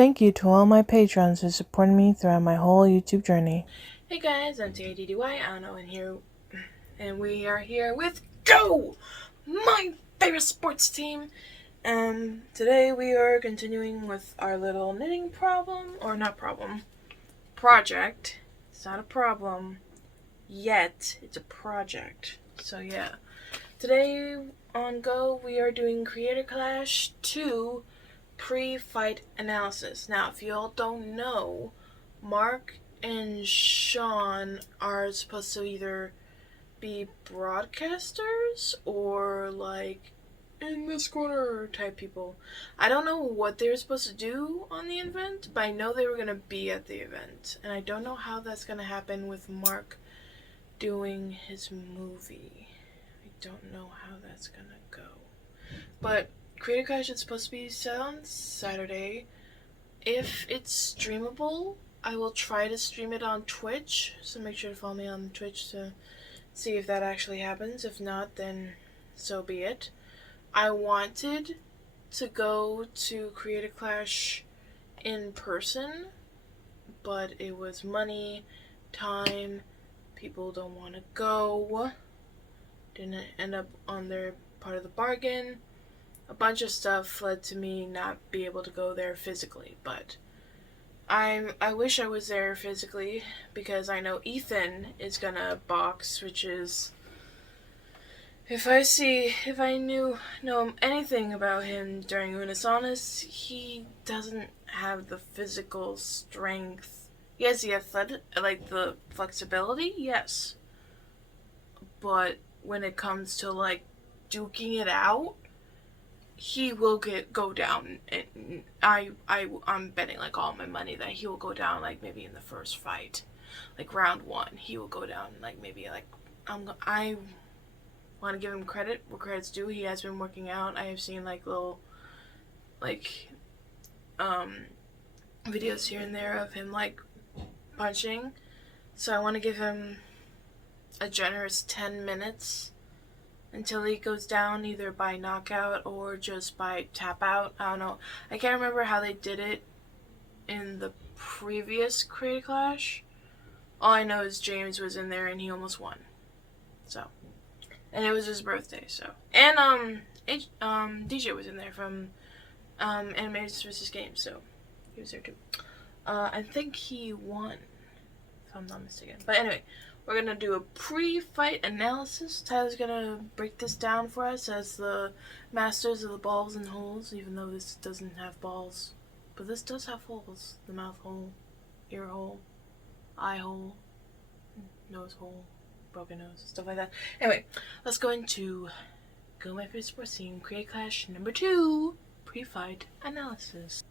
Thank you to all my patrons who supported me throughout my whole YouTube journey. Hey guys, I'm M.A.D.D.Y, I don't know, and we are here with GO! My favorite sports team! Today we are continuing with our little knitting project. It's not a problem yet, it's a project. So yeah. Today on GO, we are doing Creator Clash 2 pre-fight analysis. Now, if you all don't know, Mark and Sean are supposed to either be broadcasters or like in this corner type people. I don't know what they were supposed to do on the event, but I know they were going to be at the event. And I don't know how that's going to happen with Mark doing his movie. I don't know how that's going to go. But Creator Clash is supposed to be set on Saturday. If it's streamable, I will try to stream it on Twitch, so make sure to follow me on Twitch to see if that actually happens. If not, then so be it. I wanted to go to Creator Clash in person, but it was money, time, people don't want to go, didn't end up on their part of the bargain. A bunch of stuff led to me not be able to go there physically, but I wish I was there physically because I know Ethan is gonna box, which is if I know anything about him during Unisonus, he doesn't have the physical strength. He has the athletic, like the flexibility, yes, but when it comes to like duking it out, he will go down, and I'm betting like all my money that he will go down like maybe in the first fight, like round 1. He will go down like maybe like I want to give him credit where credit's due. He has been working out. I have seen like little like videos here and there of him like punching. So I want to give him a generous 10 minutes until he goes down either by knockout or just by tap out. I don't know. I can't remember how they did it in the previous Creator Clash. All I know is James was in there and he almost won. So, and it was his birthday. So, and DJ was in there from Animators vs. Games. So he was there too. I think he won, if I'm not mistaken. But anyway. We're going to do a pre-fight analysis. Tyler's going to break this down for us as the masters of the balls and holes, even though this doesn't have balls. But this does have holes. The mouth hole, ear hole, eye hole, nose hole, broken nose, stuff like that. Anyway, let's go into Go My Favorite Sports Team, Creator Clash number 2, pre-fight analysis.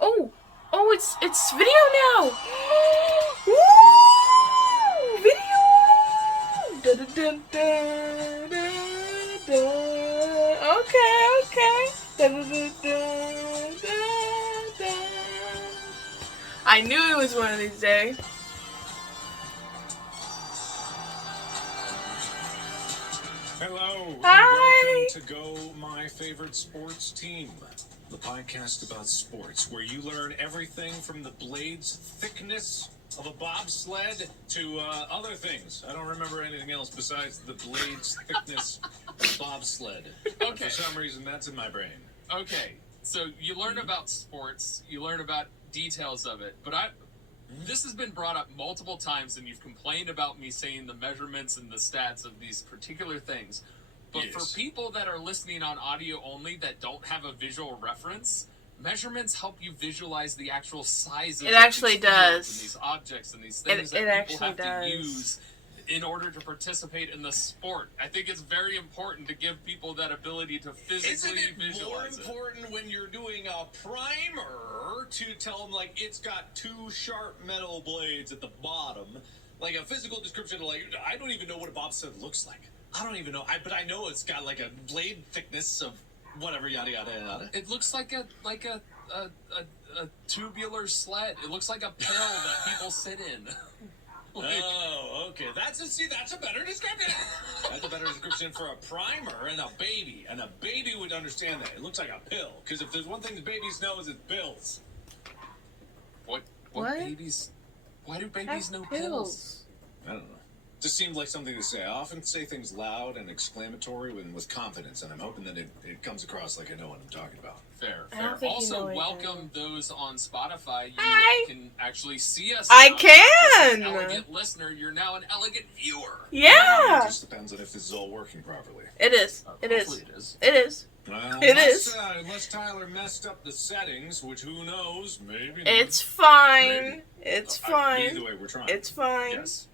Oh, it's video now! Woo! Video! Dun, dun, dun, dun, dun. Okay. Dun, dun, dun, dun, dun. I knew it was one of these days. Hello, Hi. and welcome to Go My Favorite Sports Team, the podcast about sports, where you learn everything from the blade's thickness of a bobsled to other things. I don't remember anything else besides the blade's thickness of bobsled. Okay. For some reason, that's in my brain. Okay, so you learn about sports, you learn about details of it, but this has been brought up multiple times, and you've complained about me saying the measurements and the stats of these particular things. But Yes. for people that are listening on audio only that don't have a visual reference, measurements help you visualize the actual sizes. It actually of these does. fields and these objects and these things It that people actually have does. to use in order to participate in the sport. I think it's very important to give people that ability to physically Isn't it more visualize it. important when you're doing a primer to tell them, like, it's got 2 sharp metal blades at the bottom? Like a physical description, like, I don't even know what a bobsled looks like. I don't even know. But I know it's got, like, a blade thickness of whatever, yada, yada, yada. It looks like a tubular sled. It looks like a pill that people sit in. Oh, okay. That's a better description. That's a better description for a primer and a baby. And a baby would understand that. It looks like a pill. Because if there's one thing the babies know is it's pills. What What? babies? Why do babies know pills? pills. I don't know. Just seemed like something to say. I often say things loud and exclamatory with confidence, and I'm hoping that it comes across like I know what I'm talking about. Fair. I don't think you Also, know welcome those on Spotify. You Hi. can actually see us. I now. can. You're not just an elegant listener. You're now an elegant viewer. It Yeah. just depends on if this is all working properly. It is. It Hopefully is. it is. It is. Well, It is. Unless Tyler messed up the settings, which who knows, maybe. It's fine. Maybe. It's Either fine. way, we're trying. It's fine. Yes.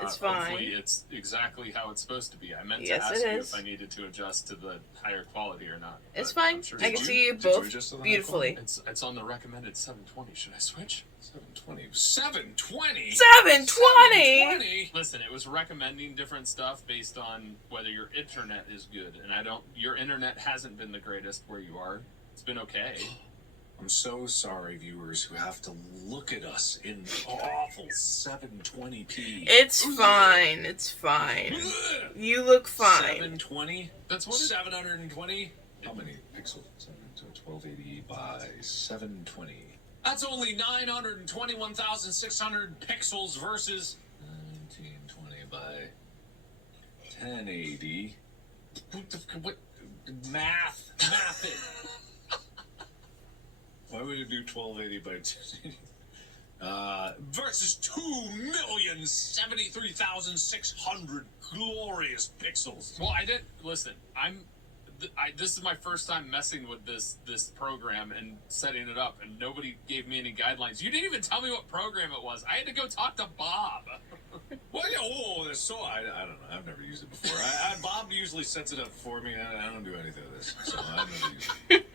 It's fine. Hopefully it's exactly how it's supposed to be. I meant Yes, to ask it you is. if I needed to adjust to the higher quality or not. It's but fine. I'm sure I you can do. see you Did you both adjust to the high beautifully. It's on the recommended 720. Should I switch? 720. 720? 720. Listen, it was recommending different stuff based on whether your internet is good, and your internet hasn't been the greatest where you are. It's been okay. I'm so sorry, viewers, who have to look at us in awful 720p. It's fine. It's fine. You look fine. 720? That's what 720? How many pixels? 1280 by 720. That's only 921,600 pixels versus 1920 by 1080. What? Math it. Why would it do 1280 by 1080? Versus 2,073,600 glorious pixels. Well, I didn't listen. This is my first time messing with this program and setting it up, and nobody gave me any guidelines. You didn't even tell me what program it was. I had to go talk to Bob. Well, yeah, I don't know. I've never used it before. Bob usually sets it up for me. I don't do anything of this, so I've never used it.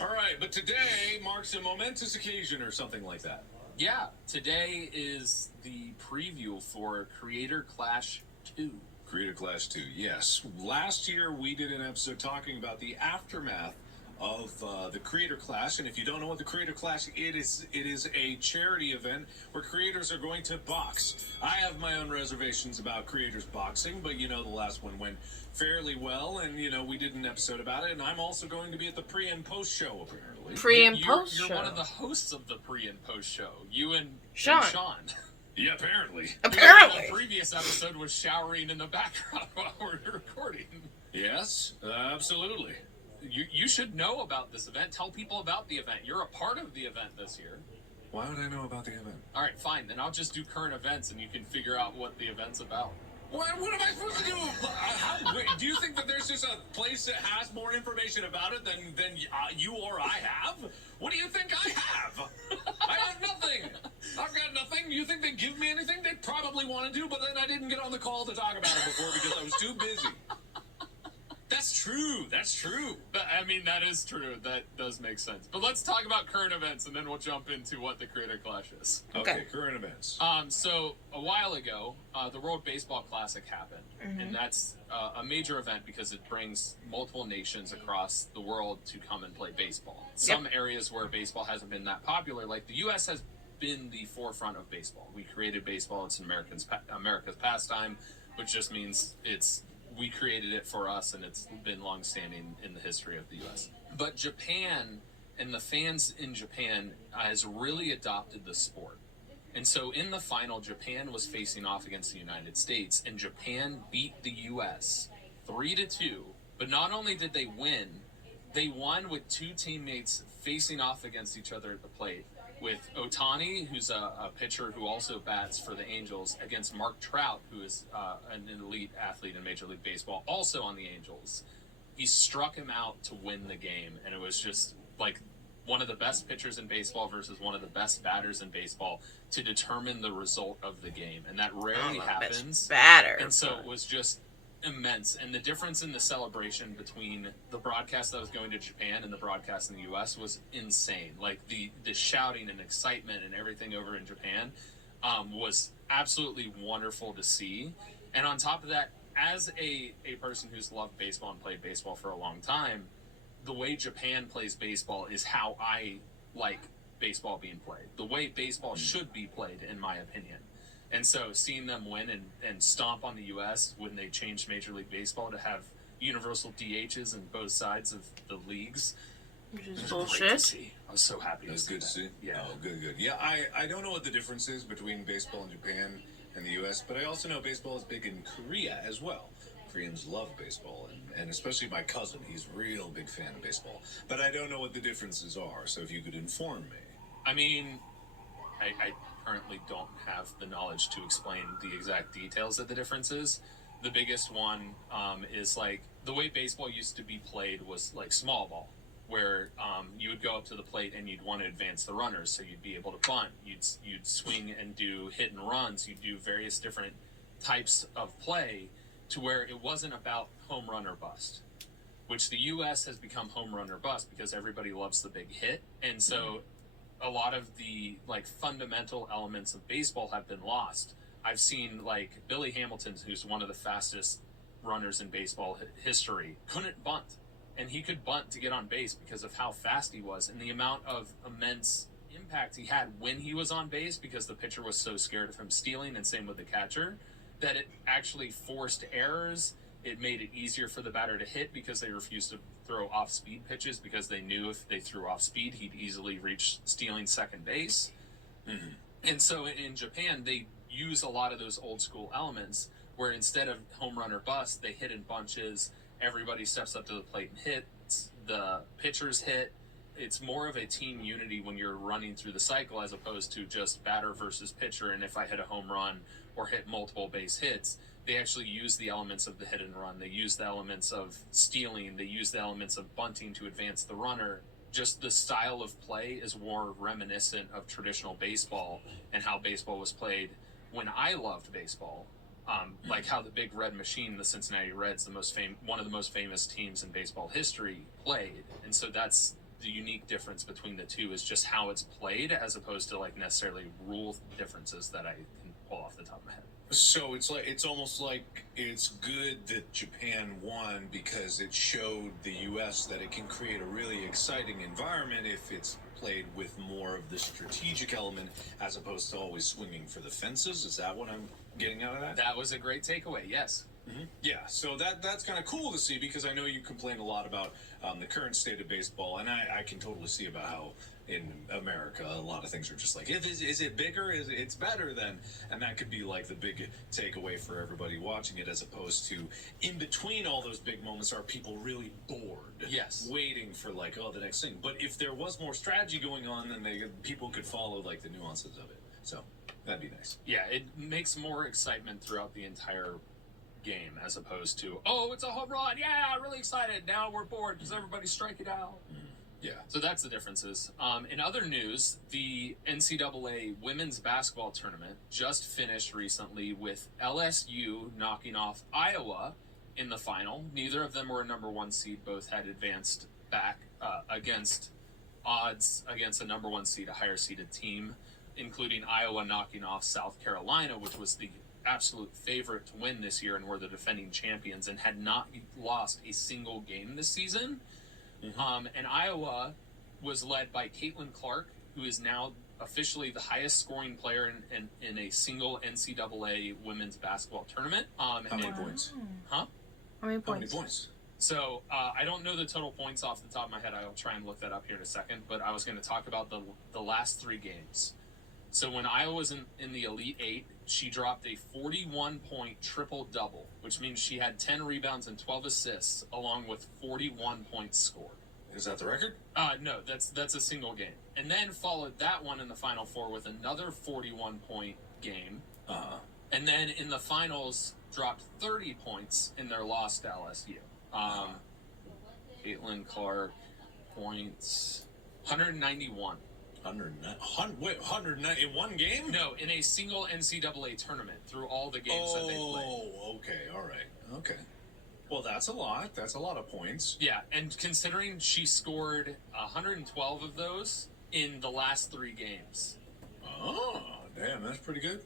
All right, but today marks a momentous occasion or something like that. Yeah, today is the preview for Creator Clash 2. Creator Clash 2, yes. Last year we did an episode talking about the aftermath of the Creator Clash, and if you don't know what the Creator Clash is, it is a charity event where creators are going to box. I have my own reservations about creators boxing, but the last one went fairly well, and we did an episode about it, and I'm also going to be at the pre and post show apparently. Pre and post You're show. one of the hosts of the pre and post show. You and Sean. Yeah, apparently. Apparently. The previous episode was showering in the background while we're recording. Yes, absolutely. You should know about this event. Tell people about the event. You're a part of the event this year. Why would I know about the event? All right, fine. Then I'll just do current events, and you can figure out what the event's about. What am I supposed to do? Do you think that there's just a place that has more information about it than you or I have? What do you think I have? I have nothing. I've got nothing. You think they give me anything? They probably want to do, but then I didn't get on the call to talk about it before because I was too busy. That's true. That's true. I mean, that is true. That does make sense. But let's talk about current events, and then we'll jump into what the Creator Clash is. Okay, current events. So a while ago, the World Baseball Classic happened, and that's a major event because it brings multiple nations across the world to come and play baseball. Some areas where baseball hasn't been that popular, like the U.S. has been the forefront of baseball. We created baseball. It's an America's pastime, which just means we created it for us, and it's been long-standing in the history of the U.S. But Japan and the fans in Japan has really adopted the sport. And so in the final, Japan was facing off against the United States, and Japan beat the U.S. 3-2. But not only did they win, they won with two teammates facing off against each other at the plate, with Otani, who's a pitcher who also bats for the Angels, against Mark Trout, who is an elite athlete in Major League Baseball, also on the Angels. He struck him out to win the game, and it was just like one of the best pitchers in baseball versus one of the best batters in baseball to determine the result of the game, and that rarely happens. Batter. And so it was just immense, and the difference in the celebration between the broadcast that was going to Japan and the broadcast in the U.S. was insane. Like the shouting and excitement and everything over in Japan was absolutely wonderful to see. And on top of that, as a person who's loved baseball and played baseball for a long time, the way Japan plays baseball is how I like baseball being played. The way baseball should be played, in my opinion. And so seeing them win and stomp on the U.S. when they changed Major League Baseball to have universal DHs in both sides of the leagues which is It was great to bullshit. see. I was so happy. It was good to see. Yeah. Oh, good. Yeah, I don't know what the difference is between baseball in Japan and the U.S., but I also know baseball is big in Korea as well. Koreans love baseball, and especially my cousin. He's a real big fan of baseball. But I don't know what the differences are, so if you could inform me. I mean, I currently don't have the knowledge to explain the exact details of the differences. The biggest one is like the way baseball used to be played was like small ball, where you would go up to the plate and you'd want to advance the runners, so you'd be able to bunt, you'd swing and do hit and runs, you'd do various different types of play, to where it wasn't about home run or bust, which the U.S. has become home run or bust because everybody loves the big hit, and so a lot of the like fundamental elements of baseball have been lost. I've seen like Billy Hamilton, who's one of the fastest runners in baseball history, couldn't bunt, and he could bunt to get on base because of how fast he was and the amount of immense impact he had when he was on base, because the pitcher was so scared of him stealing, and same with the catcher, that it actually forced errors. It made it easier for the batter to hit because they refused to throw off-speed pitches, because they knew if they threw off-speed, he'd easily reach stealing second base. Mm-hmm. And so in Japan, they use a lot of those old school elements, where instead of home run or bust, they hit in bunches. Everybody steps up to the plate and hits. The pitchers hit. It's more of a team unity when you're running through the cycle, as opposed to just batter versus pitcher. And if I hit a home run or hit multiple base hits, they actually use the elements of the hit and run. They use the elements of stealing. They use the elements of bunting to advance the runner. Just the style of play is more reminiscent of traditional baseball and how baseball was played when I loved baseball. Like how the Big Red Machine, the Cincinnati Reds, one of the most famous teams in baseball history, played. And so that's the unique difference between the two, is just how it's played, as opposed to like necessarily rule differences that I can pull off the top of my head. So it's almost like it's good that Japan won because it showed the U.S. that it can create a really exciting environment if it's played with more of the strategic element as opposed to always swinging for the fences. Is that what I'm getting out of that? That was a great takeaway. Yes. Mm-hmm. Yeah, so that's kind of cool to see, because I know you complain a lot about the current state of baseball, and I can totally see about how in America a lot of things are just like, is it bigger? It's better than, and that could be like the big takeaway for everybody watching it, as opposed to in between all those big moments are people really bored, Yes, waiting for like, oh, the next thing. But if there was more strategy going on, then people could follow like the nuances of it. So that'd be nice. yeah, it makes more excitement throughout the entire game, as opposed to, oh, it's a home run, yeah, really excited, now we're bored because everybody's striking out. Yeah. So that's the differences. In other news, the NCAA women's basketball tournament just finished recently, with LSU knocking off Iowa in the final. Neither of them were a number one seed. Both had advanced back against odds against a number one seed, a higher seeded team, including Iowa knocking off South Carolina, which was the absolute favorite to win this year and were the defending champions and had not lost a single game this season. Mm-hmm. And Iowa was led by Caitlin Clark, who is now officially the highest scoring player in a single NCAA women's basketball tournament. How many points? Huh? How many How many points? points? So I don't know the total points off the top of my head. I'll try and look that up here in a second. But I was going to talk about the last three games. So when Iowa was in the Elite Eight, she dropped a 41-point triple-double, which means she had 10 rebounds and 12 assists, along with 41 points scored. Is that the record? No, that's a single game. And then followed that one in the Final Four with another 41-point game. And then in the finals, dropped 30 points in their loss to LSU. Caitlin Clark, points, 191. 190 in one game? No, in a single NCAA tournament through all the games that they played. Oh, okay, all right, okay. Well, that's a lot. That's a lot of points. Yeah, and considering she scored 112 of those in the last three games. Oh, damn, that's pretty good.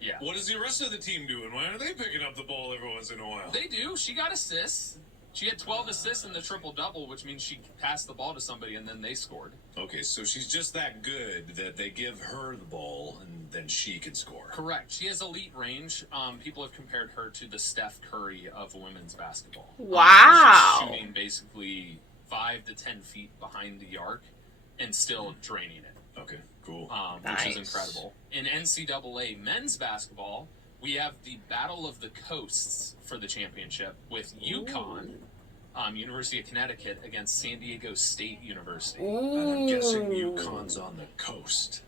Yeah. What is the rest of the team doing? Why are they picking up the ball every once in a while? They do. She got assists. She had 12 assists in the triple-double, which means she passed the ball to somebody and then they scored. Okay, so she's just that good that they give her the ball and then she can score. Correct. She has elite range. People have compared her to the Steph Curry of women's basketball. Wow. She's shooting basically 5 to 10 feet behind the arc and still draining it. Okay, cool. Which is incredible. In NCAA men's basketball, we have the Battle of the Coasts for the championship with UConn, University of Connecticut, against San Diego State University. And I'm guessing UConn's on the coast.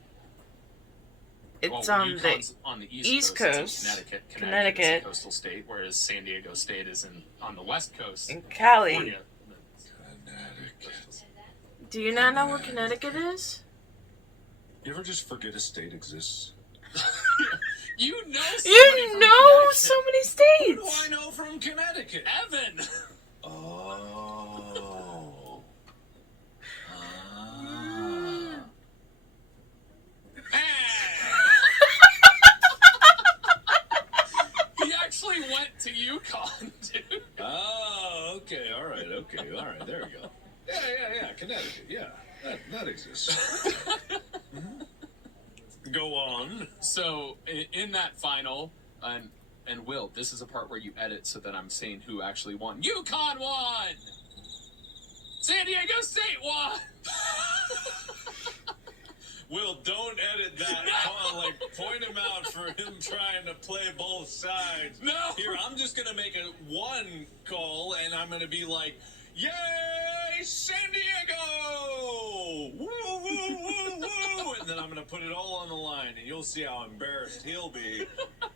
It's UConn's on the East Coast. Coast. It's in Connecticut. Connecticut. Is a coastal state, whereas San Diego State is on the West Coast. in Cali. California. Connecticut. Do you not know where Connecticut is? You ever just forget a state exists? You know somebody You from know Connecticut. so many Who do states. I know from Connecticut? Evan! Oh. He actually went to UConn, dude. Oh, okay, all right, there we go. Yeah, Connecticut, yeah, that exists. Mhm. Go on. So, in that final, and Will, this is a part where you edit so that I'm saying who actually won. UConn won! San Diego State won! Will, don't edit that. No! Like, point him out for him trying to play both sides. No! Here, I'm just gonna make one call, and I'm gonna be like, "Yay, San Diego! Woo, woo, woo, woo!" And then I'm gonna put it all on the line, and you'll see how embarrassed he'll be.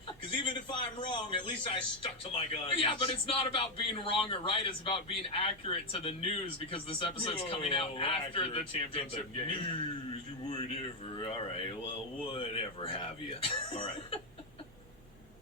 Because even if I'm wrong, at least I stuck to my guns. Yeah, but it's not about being wrong or right. It's about being accurate to the news because this episode's coming out after the championship game. News, whatever. All right, well, whatever have you. All right.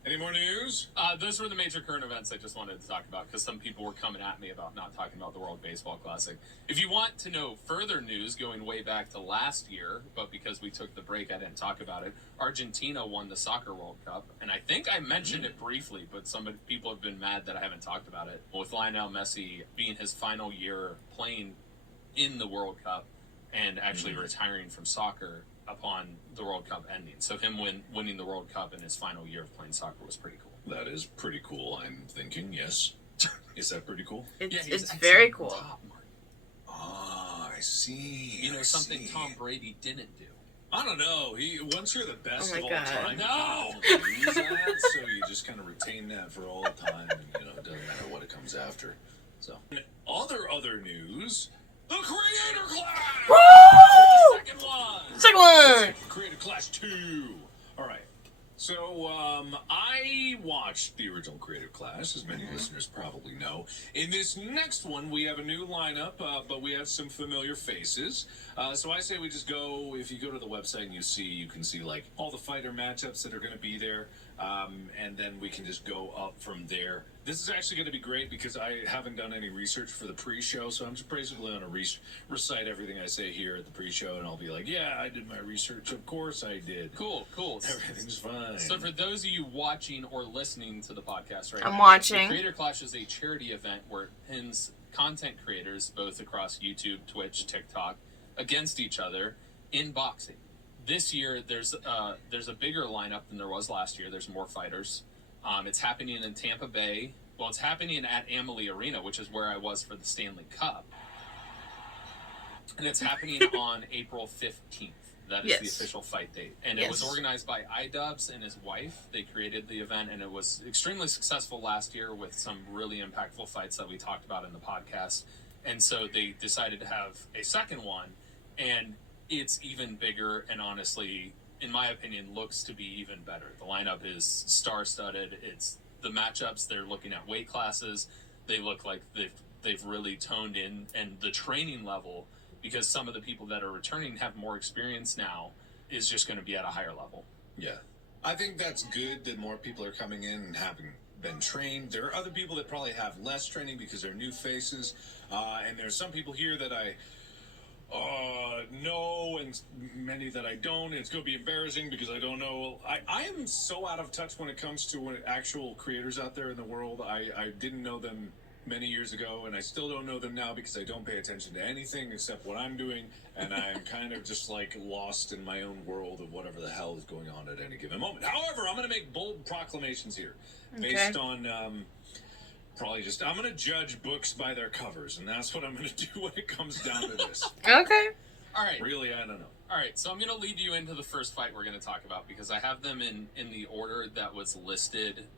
Any more news? Those were the major current events I just wanted to talk about because some people were coming at me about not talking about the World Baseball Classic. If you want to know further news going way back to last year, but because we took the break, I didn't talk about it, Argentina won the Soccer World Cup. And I think I mentioned it briefly, but people have been mad that I haven't talked about it. With Lionel Messi being his final year playing in the World Cup and actually retiring from soccer upon the World Cup ending. So him winning the World Cup in his final year of playing soccer was pretty cool. That is pretty cool, I'm thinking, yes. Is that pretty cool? It's he's it's very excellent cool. top mark. Ah, I see. You know, I something see. Tom Brady didn't do. I don't know. Once you're the best Oh my of all God. time, No! you kind of lose that, so you just kind of retain that for all the time, and it doesn't matter what it comes after. So, other news: the Creator Class. Woo! Second one! Second one. Creator Class 2. All right. So, I watched the original Creator Class, as many listeners probably know. In this next one, we have a new lineup, but we have some familiar faces. So I say we just go, if you go to the website and you can see, like, all the fighter matchups that are going to be there, and then we can just go up from there. This is actually going to be great because I haven't done any research for the pre-show, so I'm just basically going to recite everything I say here at the pre-show, and I'll be like, yeah, I did my research. Of course I did. Cool. Everything's fine. So for those of you watching or listening to the podcast right I'm now, watching. the Creator Clash is a charity event where it pins content creators, both across YouTube, Twitch, TikTok, against each other in boxing. This year, there's a bigger lineup than there was last year. There's more fighters. It's happening in Tampa Bay. Well, it's happening at Amalie Arena, which is where I was for the Stanley Cup. And it's happening on April 15th. That is the Yes. official fight date. And Yes. it was organized by M.A.D.D.Y and his wife. They created the event, and it was extremely successful last year with some really impactful fights that we talked about in the podcast. And so they decided to have a second one, and it's even bigger and honestly, in my opinion, looks to be even better. The lineup is star-studded. It's the matchups. They're looking at weight classes. They look like they've really toned in, and the training level, because some of the people that are returning have more experience now, is just going to be at a higher level. Yeah. I think that's good that more people are coming in and having been trained. There are other people that probably have less training because they're new faces. And there's some people here that I know and many that I don't. It's going to be embarrassing because I don't know. I am so out of touch when it comes to actual creators out there in the world. I didn't know them many years ago, and I still don't know them now because I don't pay attention to anything except what I'm doing, and I'm kind of just like lost in my own world of whatever the hell is going on at any given moment. However, I'm going to make bold proclamations here based on probably just I'm gonna judge books by their covers, and that's what I'm gonna do when it comes down to this. Okay. All right. Really, I don't know. All right, so I'm going to lead you into the first fight we're going to talk about because I have them in the order that was listed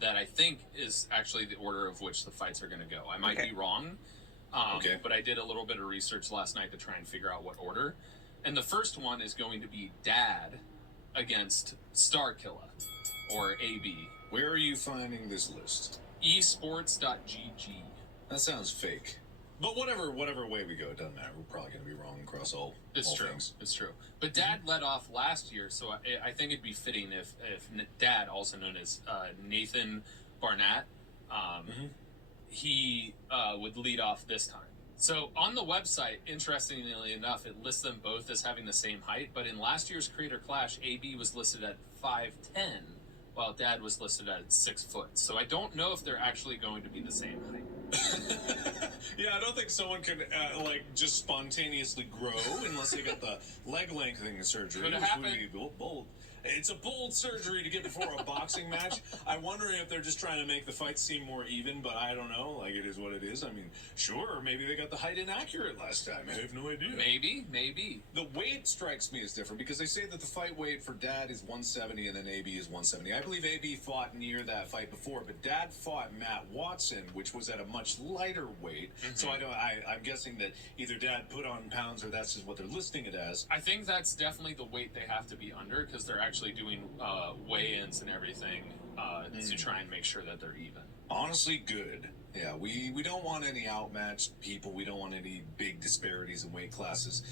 that I think is actually the order of which the fights are going to go. I might be wrong, but I did a little bit of research last night to try and figure out what order. And the first one is going to be Dad against Starkilla, or AB. Where are you finding this list? esports.gg. That sounds fake. But whatever way we go, it doesn't matter. We're probably going to be wrong across all things. It's true. But Dad led off last year, so I think it'd be fitting if Dad, also known as Nathan Barnett, he would lead off this time. So on the website, interestingly enough, it lists them both as having the same height, but in last year's Creator Clash, AB was listed at 5'10", while Dad was listed at 6 foot. So I don't know if they're actually going to be the same height. Yeah, I don't think someone can just spontaneously grow unless they got the leg lengthening surgery. Could which happen. would be bold. It's a bold surgery to get before a boxing match. I'm wondering if they're just trying to make the fight seem more even, but I don't know. Like, it is what it is. I mean, sure, maybe they got the height inaccurate last time. I have no idea. Maybe. The weight strikes me as different because they say that the fight weight for Dad is 170 and then AB is 170. I believe AB fought near that fight before, but Dad fought Matt Watson, which was at a much lighter weight. So I'm guessing that either Dad put on pounds or that's just what they're listing it as. I think that's definitely the weight they have to be under because they're actually doing weigh-ins and everything to try and make sure that they're even. Honestly, good. Yeah, we don't want any outmatched people. We don't want any big disparities in weight classes.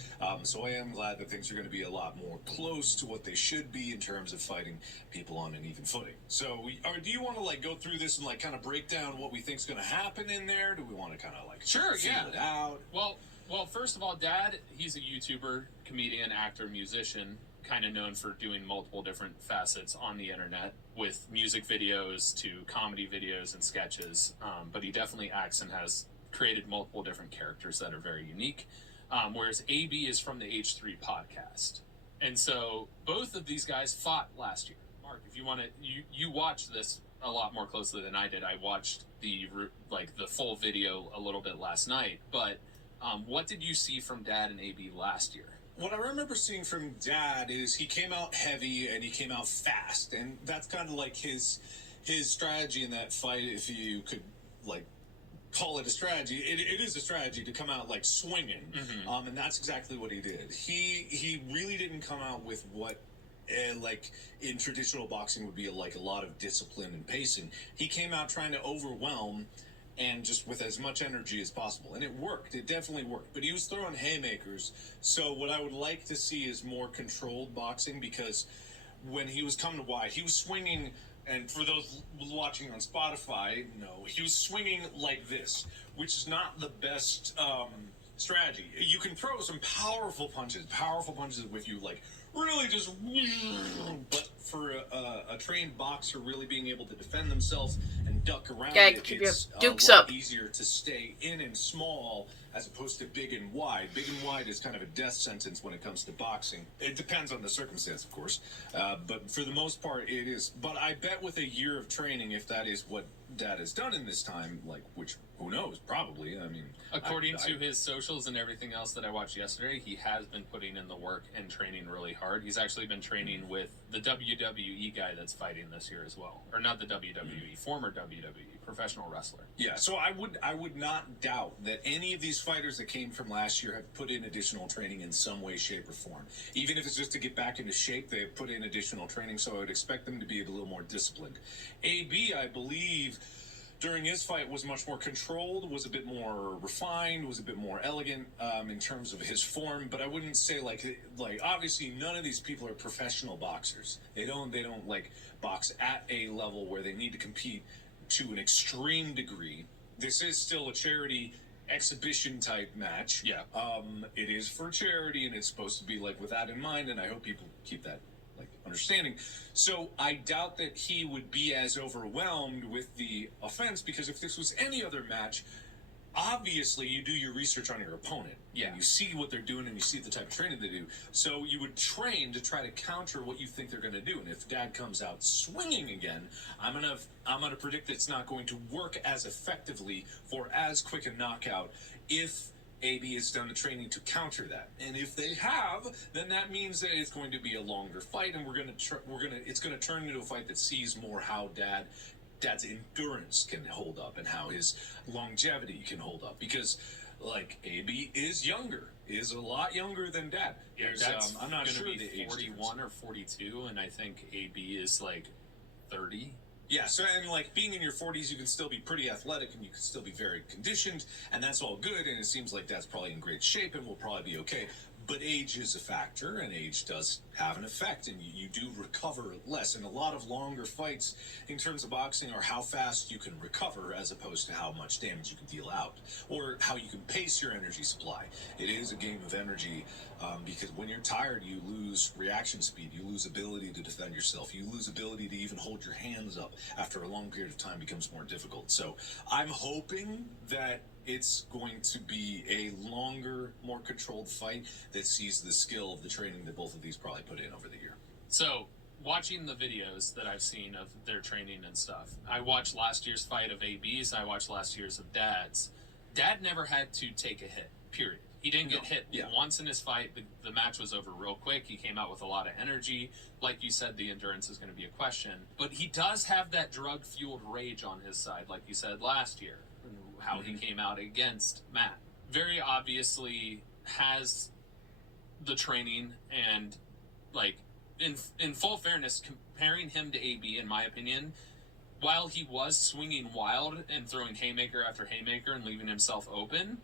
So I am glad that things are going to be a lot more close to what they should be in terms of fighting people on an even footing. So do you want to go through this and kind of break down what we think is going to happen in there? Do we want to kind of feel it out? Well, first of all, Dad, he's a YouTuber, comedian, actor, musician, kind of known for doing multiple different facets on the internet, with music videos to comedy videos and sketches. But he definitely acts and has created multiple different characters that are very unique. Whereas AB is from the H3 podcast. And so both of these guys fought last year. Mark, if you want to, you watched this a lot more closely than I did. I watched the full video a little bit last night. But what did you see from Dad and AB last year? What I remember seeing from Dad is he came out heavy and he came out fast, and that's kind of like his strategy in that fight. If you could call it a strategy, it is a strategy to come out swinging, and that's exactly what he did. He really didn't come out with what in traditional boxing would be a lot of discipline and pacing. He came out trying to overwhelm and just with as much energy as possible. And it worked. It definitely worked. But he was throwing haymakers. So what I would like to see is more controlled boxing, because when he was coming to wide, he was swinging, and for those watching on Spotify, he was swinging like this, which is not the best strategy. You can throw some powerful punches with you, really just, but for a trained boxer really being able to defend themselves and duck around, it's a lot easier to stay in and small as opposed to big and wide. Big and wide is kind of a death sentence when it comes to boxing. It depends on the circumstance, of course, but for the most part it is. But I bet with a year of training, if that is what Dad has done in this time, which who knows, probably. I mean, according to his socials and everything else that I watched yesterday, he has been putting in the work and training really hard. He's actually been training with the WWE guy that's fighting this year as well, or not the WWE, former WWE professional wrestler. Yeah, so I would not doubt that any of these fighters that came from last year have put in additional training in some way, shape, or form. Even if it's just to get back into shape, they have put in additional training, so I would expect them to be a little more disciplined. AB, I believe, during his fight was much more controlled, was a bit more refined, was a bit more elegant in terms of his form. But I wouldn't say obviously none of these people are professional boxers. They don't box at a level where they need to compete to an extreme degree. This is still a charity exhibition type match. Yeah. It is for charity, and it's supposed to be with that in mind, and I hope people keep that understanding. So I doubt that he would be as overwhelmed with the offense, because if this was any other match, obviously you do your research on your opponent. Yeah. And you see what they're doing and you see the type of training they do. So you would train to try to counter what you think they're going to do. And if Dad comes out swinging again, I'm gonna predict that it's not going to work as effectively for as quick a knockout if AB has done the training to counter that. And if they have, then that means that it's going to be a longer fight, and it's gonna turn into a fight that sees more how Dad's endurance can hold up and how his longevity can hold up, because like AB is a lot younger than Dad. Yeah, Dad's I'm not sure the age 41 or 42, and I think AB is like 30. Yeah, so and like being in your 40s, you can still be pretty athletic and you can still be very conditioned, and that's all good. And it seems like Dad's probably in great shape and will probably be okay. But age is a factor, and age does have an effect, and you do recover less. And a lot of longer fights in terms of boxing are how fast you can recover as opposed to how much damage you can deal out or how you can pace your energy supply. It is a game of energy, because when you're tired, you lose reaction speed, you lose ability to defend yourself, you lose ability to even hold your hands up after a long period of time becomes more difficult. So I'm hoping that it's going to be a longer, more controlled fight that sees the skill of the training that both of these probably put in over the year. So, watching the videos that I've seen of their training and stuff, I watched last year's fight of AB's, I watched last year's of Dad's. Dad never had to take a hit, period. He didn't get hit once in his fight. The match was over real quick. He came out with a lot of energy. Like you said, the endurance is going to be a question. But he does have that drug-fueled rage on his side, like you said last year, how he came out against Matt. Very obviously has the training, and like in full fairness, comparing him to AB, in my opinion, while he was swinging wild and throwing haymaker after haymaker and leaving himself open,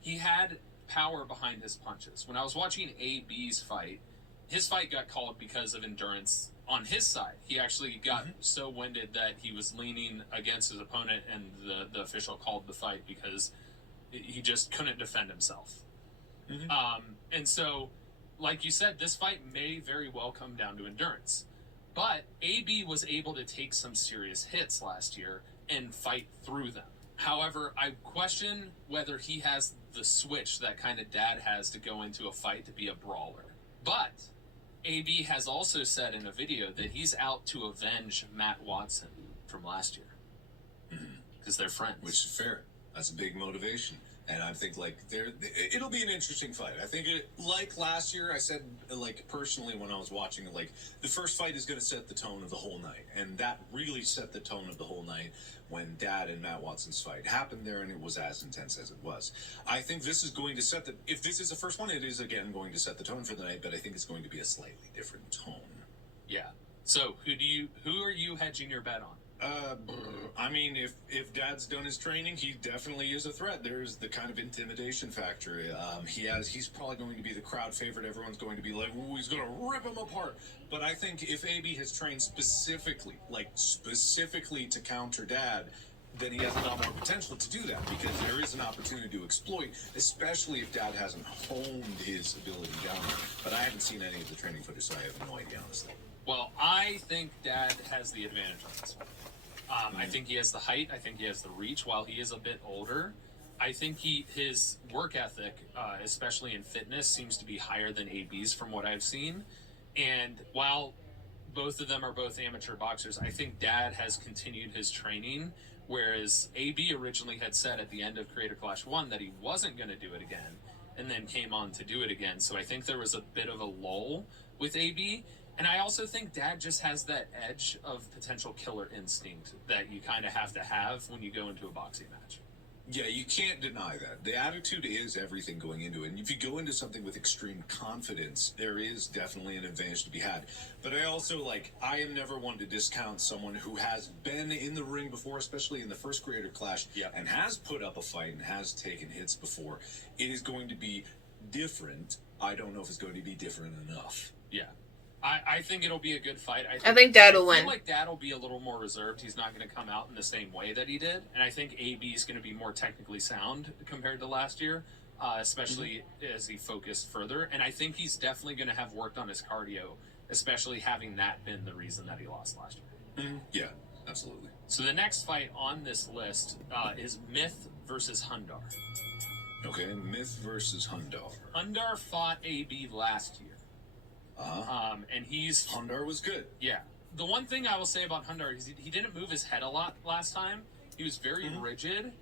he had power behind his punches. When I was watching AB's fight, his fight got called because of endurance on his side. He actually got so winded that he was leaning against his opponent, and the official called the fight because he just couldn't defend himself. And so, like you said, this fight may very well come down to endurance. But AB was able to take some serious hits last year and fight through them. However, I question whether he has the switch that kind of Dad has to go into a fight to be a brawler. But AB has also said in a video that he's out to avenge Matt Watson from last year. Because they're friends. Which is fair. That's a big motivation. And I think like it'll be an interesting fight. I think like last year, I said like personally when I was watching it, like the first fight is going to set the tone of the whole night, and that really set the tone of the whole night when Dad and Matt Watson's fight happened there, and it was as intense as it was. I think this is going to set if this is the first one, it is again going to set the tone for the night, but I think it's going to be a slightly different tone. Yeah. So who are you hedging your bet on? I mean, if Dad's done his training, he definitely is a threat. There's the kind of intimidation factor. He's probably going to be the crowd favorite. Everyone's going to be like, ooh, he's going to rip him apart. But I think if AB has trained specifically to counter Dad, then he has a lot more potential to do that, because there is an opportunity to exploit, especially if Dad hasn't honed his ability down there. But I haven't seen any of the training footage, so I have no idea, honestly. Well, I think Dad has the advantage on this one. I think he has the height. I think he has the reach. While he is a bit older, I think his work ethic, especially in fitness, seems to be higher than AB's from what I've seen. And while both of them are both amateur boxers, I think Dad has continued his training, whereas AB originally had said at the end of Creator Clash 1 that he wasn't going to do it again, and then came on to do it again. So I think there was a bit of a lull with AB. And I also think Dad just has that edge of potential killer instinct that you kind of have to have when you go into a boxing match. Yeah, you can't deny that. The attitude is everything going into it. And if you go into something with extreme confidence, there is definitely an advantage to be had. But I also, I am never one to discount someone who has been in the ring before, especially in the first Creator Clash, and has put up a fight and has taken hits before. It is going to be different. I don't know if it's going to be different enough. Yeah. I think it'll be a good fight. I think Dad will win. I win. feel like Dad will be a little more reserved. He's not going to come out in the same way that he did. And I think AB is going to be more technically sound compared to last year, especially as he focused further. And I think he's definitely going to have worked on his cardio, especially having that been the reason that he lost last year. Yeah. Absolutely. So the next fight on this list is Myth versus Hundar. Okay, Myth versus Hundar. Hundar fought A.B. last year. And Hundar was good. Yeah. The one thing I will say about Hundar is he didn't move his head a lot last time. He was very rigid,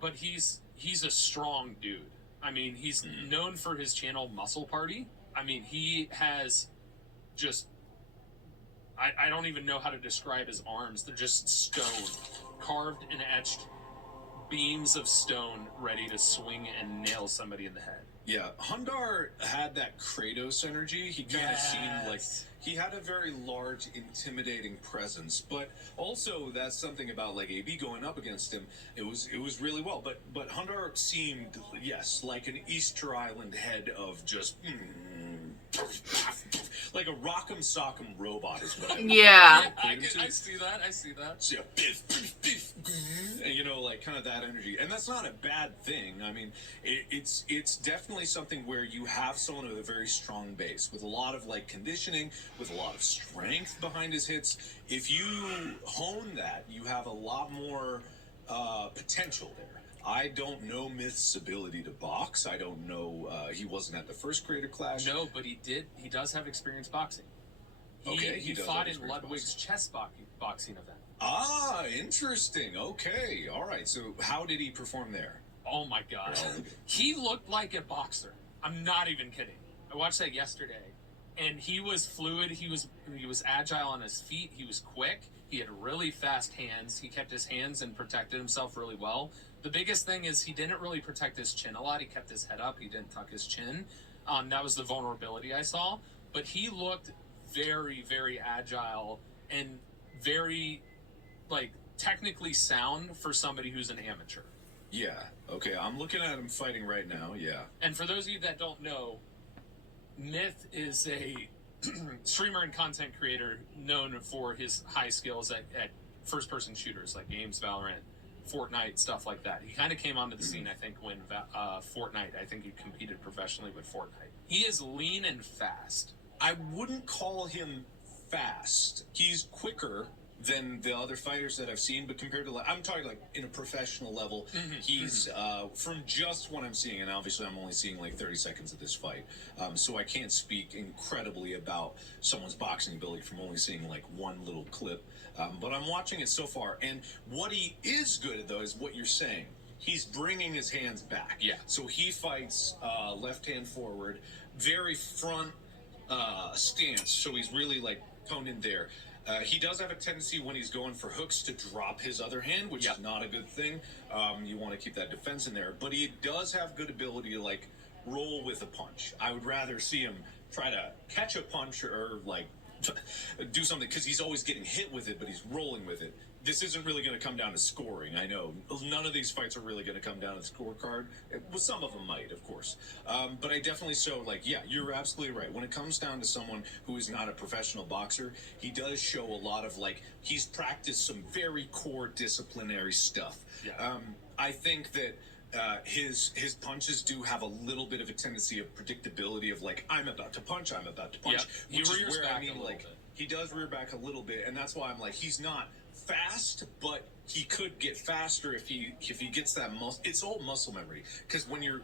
but he's a strong dude. I mean, he's known for his channel Muscle Party. I mean, he has just... I don't even know how to describe his arms. They're just stone. Carved and etched beams of stone ready to swing and nail somebody in the head. Yeah, Hundar had that Kratos energy. He kind of seemed like he had a very large, intimidating presence. But also, that's something about like AB going up against him. It was really well. But Hundar seemed, yes, like an Easter Island head of just like a rock'em sock'em robot is what I Yeah. I see that. I see that. So, yeah, biff, biff, biff, and, you know, like kind of that energy, and that's not a bad thing. I mean, it's definitely something where you have someone with a very strong base, with a lot of like conditioning, with a lot of strength behind his hits. If you hone that, you have a lot more potential there. I don't know Myth's ability to box. I don't know. He wasn't at the first Creator Clash. No, but he did. He does have experience boxing. He does fought have in Ludwig's chess boxing event. Ah, interesting. Okay, all right. So, how did he perform there? Oh my god, he looked like a boxer. I'm not even kidding. I watched that yesterday, and he was fluid. He was agile on his feet. He was quick. He had really fast hands. He kept his hands and protected himself really well. The biggest thing is he didn't really protect his chin a lot. He kept his head up. He didn't tuck his chin. That was the vulnerability I saw. But he looked very, very agile and very, like, technically sound for somebody who's an amateur. Yeah. Okay, I'm looking at him fighting right now. Yeah. And for those of you that don't know, Myth is a streamer and content creator known for his high skills at first-person shooters like games, Valorant, Fortnite, stuff like that. He kind of came onto the scene, I think, when Fortnite, I think he competed professionally with Fortnite. He is lean and fast. I wouldn't call him fast. He's quicker than the other fighters that I've seen, but compared to, I'm talking like in a professional level, he's, from just what I'm seeing, and obviously I'm only seeing like 30 seconds of this fight, so I can't speak incredibly about someone's boxing ability from only seeing like one little clip, but I'm watching it so far, and what he is good at, though, is what you're saying. He's bringing his hands back. Yeah. So he fights left hand forward, very front stance, so he's really like toned in there. He does have a tendency when he's going for hooks to drop his other hand, which is not a good thing. You want to keep that defense in there. But he does have good ability to, like, roll with a punch. I would rather see him try to catch a punch or, like, do something, because he's always getting hit with it, but he's rolling with it. This isn't really going to come down to scoring. I know none of these fights are really going to come down to the scorecard. Well, some of them might, of course. But I definitely yeah, you're absolutely right. When it comes down to someone who is not a professional boxer, he does show a lot of, like, he's practiced some very core disciplinary stuff. Yeah. I think that his punches do have a little bit of a tendency of predictability of, like, I'm about to punch, He which is rears where, back I mean, a little like, bit. he does rear back a little bit, and that's why I'm like, he's not fast, but he could get faster if he gets that muscle. It's all muscle memory, because when you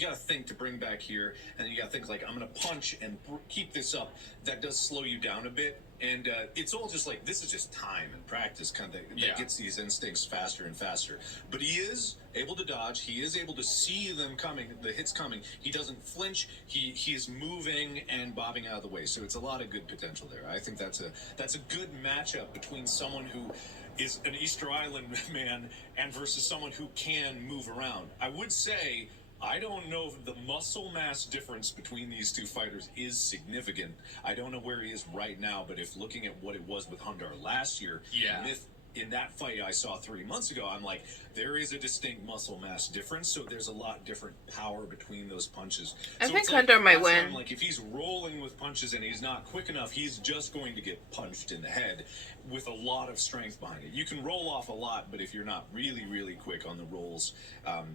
got to think to bring back here, and then you got to think like, I'm gonna punch and keep this up, that does slow you down a bit. And it's all just like, this is just time and practice kind of that gets these instincts faster and faster. But he is able to dodge. He is able to see them coming, the hits coming. He doesn't flinch. He is moving and bobbing out of the way. So it's a lot of good potential there. I think that's a good matchup between someone who is an Easter Island man and versus someone who can move around. I would say, I don't know if the muscle mass difference between these two fighters is significant. I don't know where he is right now, but if looking at what it was with Hundar last year, Myth, in that fight I saw 3 months ago, I'm like, there is a distinct muscle mass difference, so there's a lot different power between those punches. I So think it's like, Hundar might that's why win. I'm like, if he's rolling with punches and he's not quick enough, he's just going to get punched in the head with a lot of strength behind it. You can roll off a lot, but if you're not really, really quick on the rolls,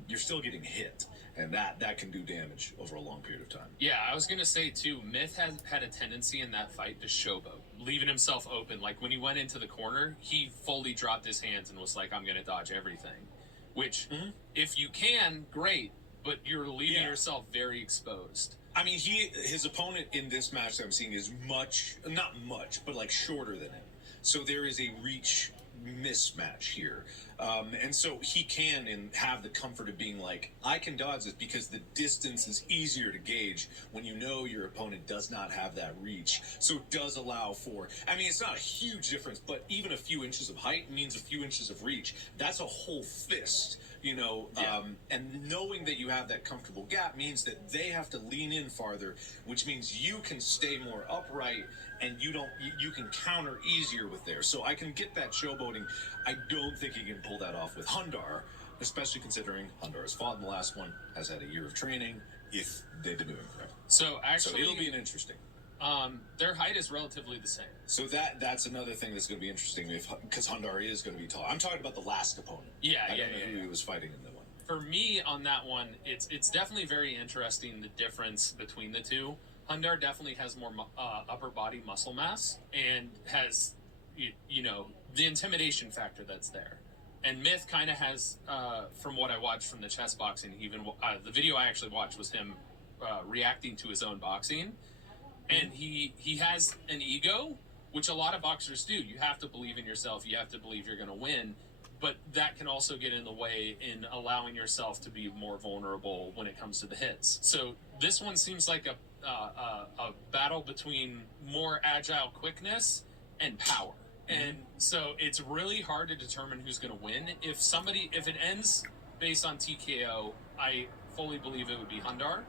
you're still getting hit. And that can do damage over a long period of time. Yeah, I was going to say, too, Myth has had a tendency in that fight to showboat, leaving himself open. Like, when he went into the corner, he fully fully dropped his hands and was like, I'm going to dodge everything. Which, Mhm. if you can, great, but you're leaving Yeah. yourself very exposed. I mean, his opponent in this match that I'm seeing is not much, but like shorter than him. So there is a reach mismatch here. And so he can and have the comfort of being like, I can dodge this because the distance is easier to gauge when you know your opponent does not have that reach. So it does allow for, I mean, it's not a huge difference, but even a few inches of height means a few inches of reach. That's a whole fist. Yeah. And knowing that you have that comfortable gap means that they have to lean in farther, which means you can stay more upright and you can counter easier with theirs. So I can get that showboating. I don't think he can pull that off with Hundar, especially considering Hundar has fought in the last one, has had a year of training, if they've been doing it correctly. So actually, So it'll be an interesting. their height is relatively the same. So that's another thing that's going to be interesting because Hundar is going to be tall. I'm talking about the last opponent. Yeah, I yeah, don't know yeah, who yeah. he was fighting in the one. For me, on that one, it's definitely very interesting, the difference between the two. Hundar definitely has more upper body muscle mass and has, the intimidation factor that's there. And Myth kind of has, from what I watched from the chess boxing, even the video I actually watched was him reacting to his own boxing. And he has an ego, which a lot of boxers do. You have to believe in yourself. You have to believe you're going to win. But that can also get in the way in allowing yourself to be more vulnerable when it comes to the hits. So this one seems like a battle between more agile quickness and power. And so it's really hard to determine who's going to win. If it ends based on TKO, I fully believe it would be Hundar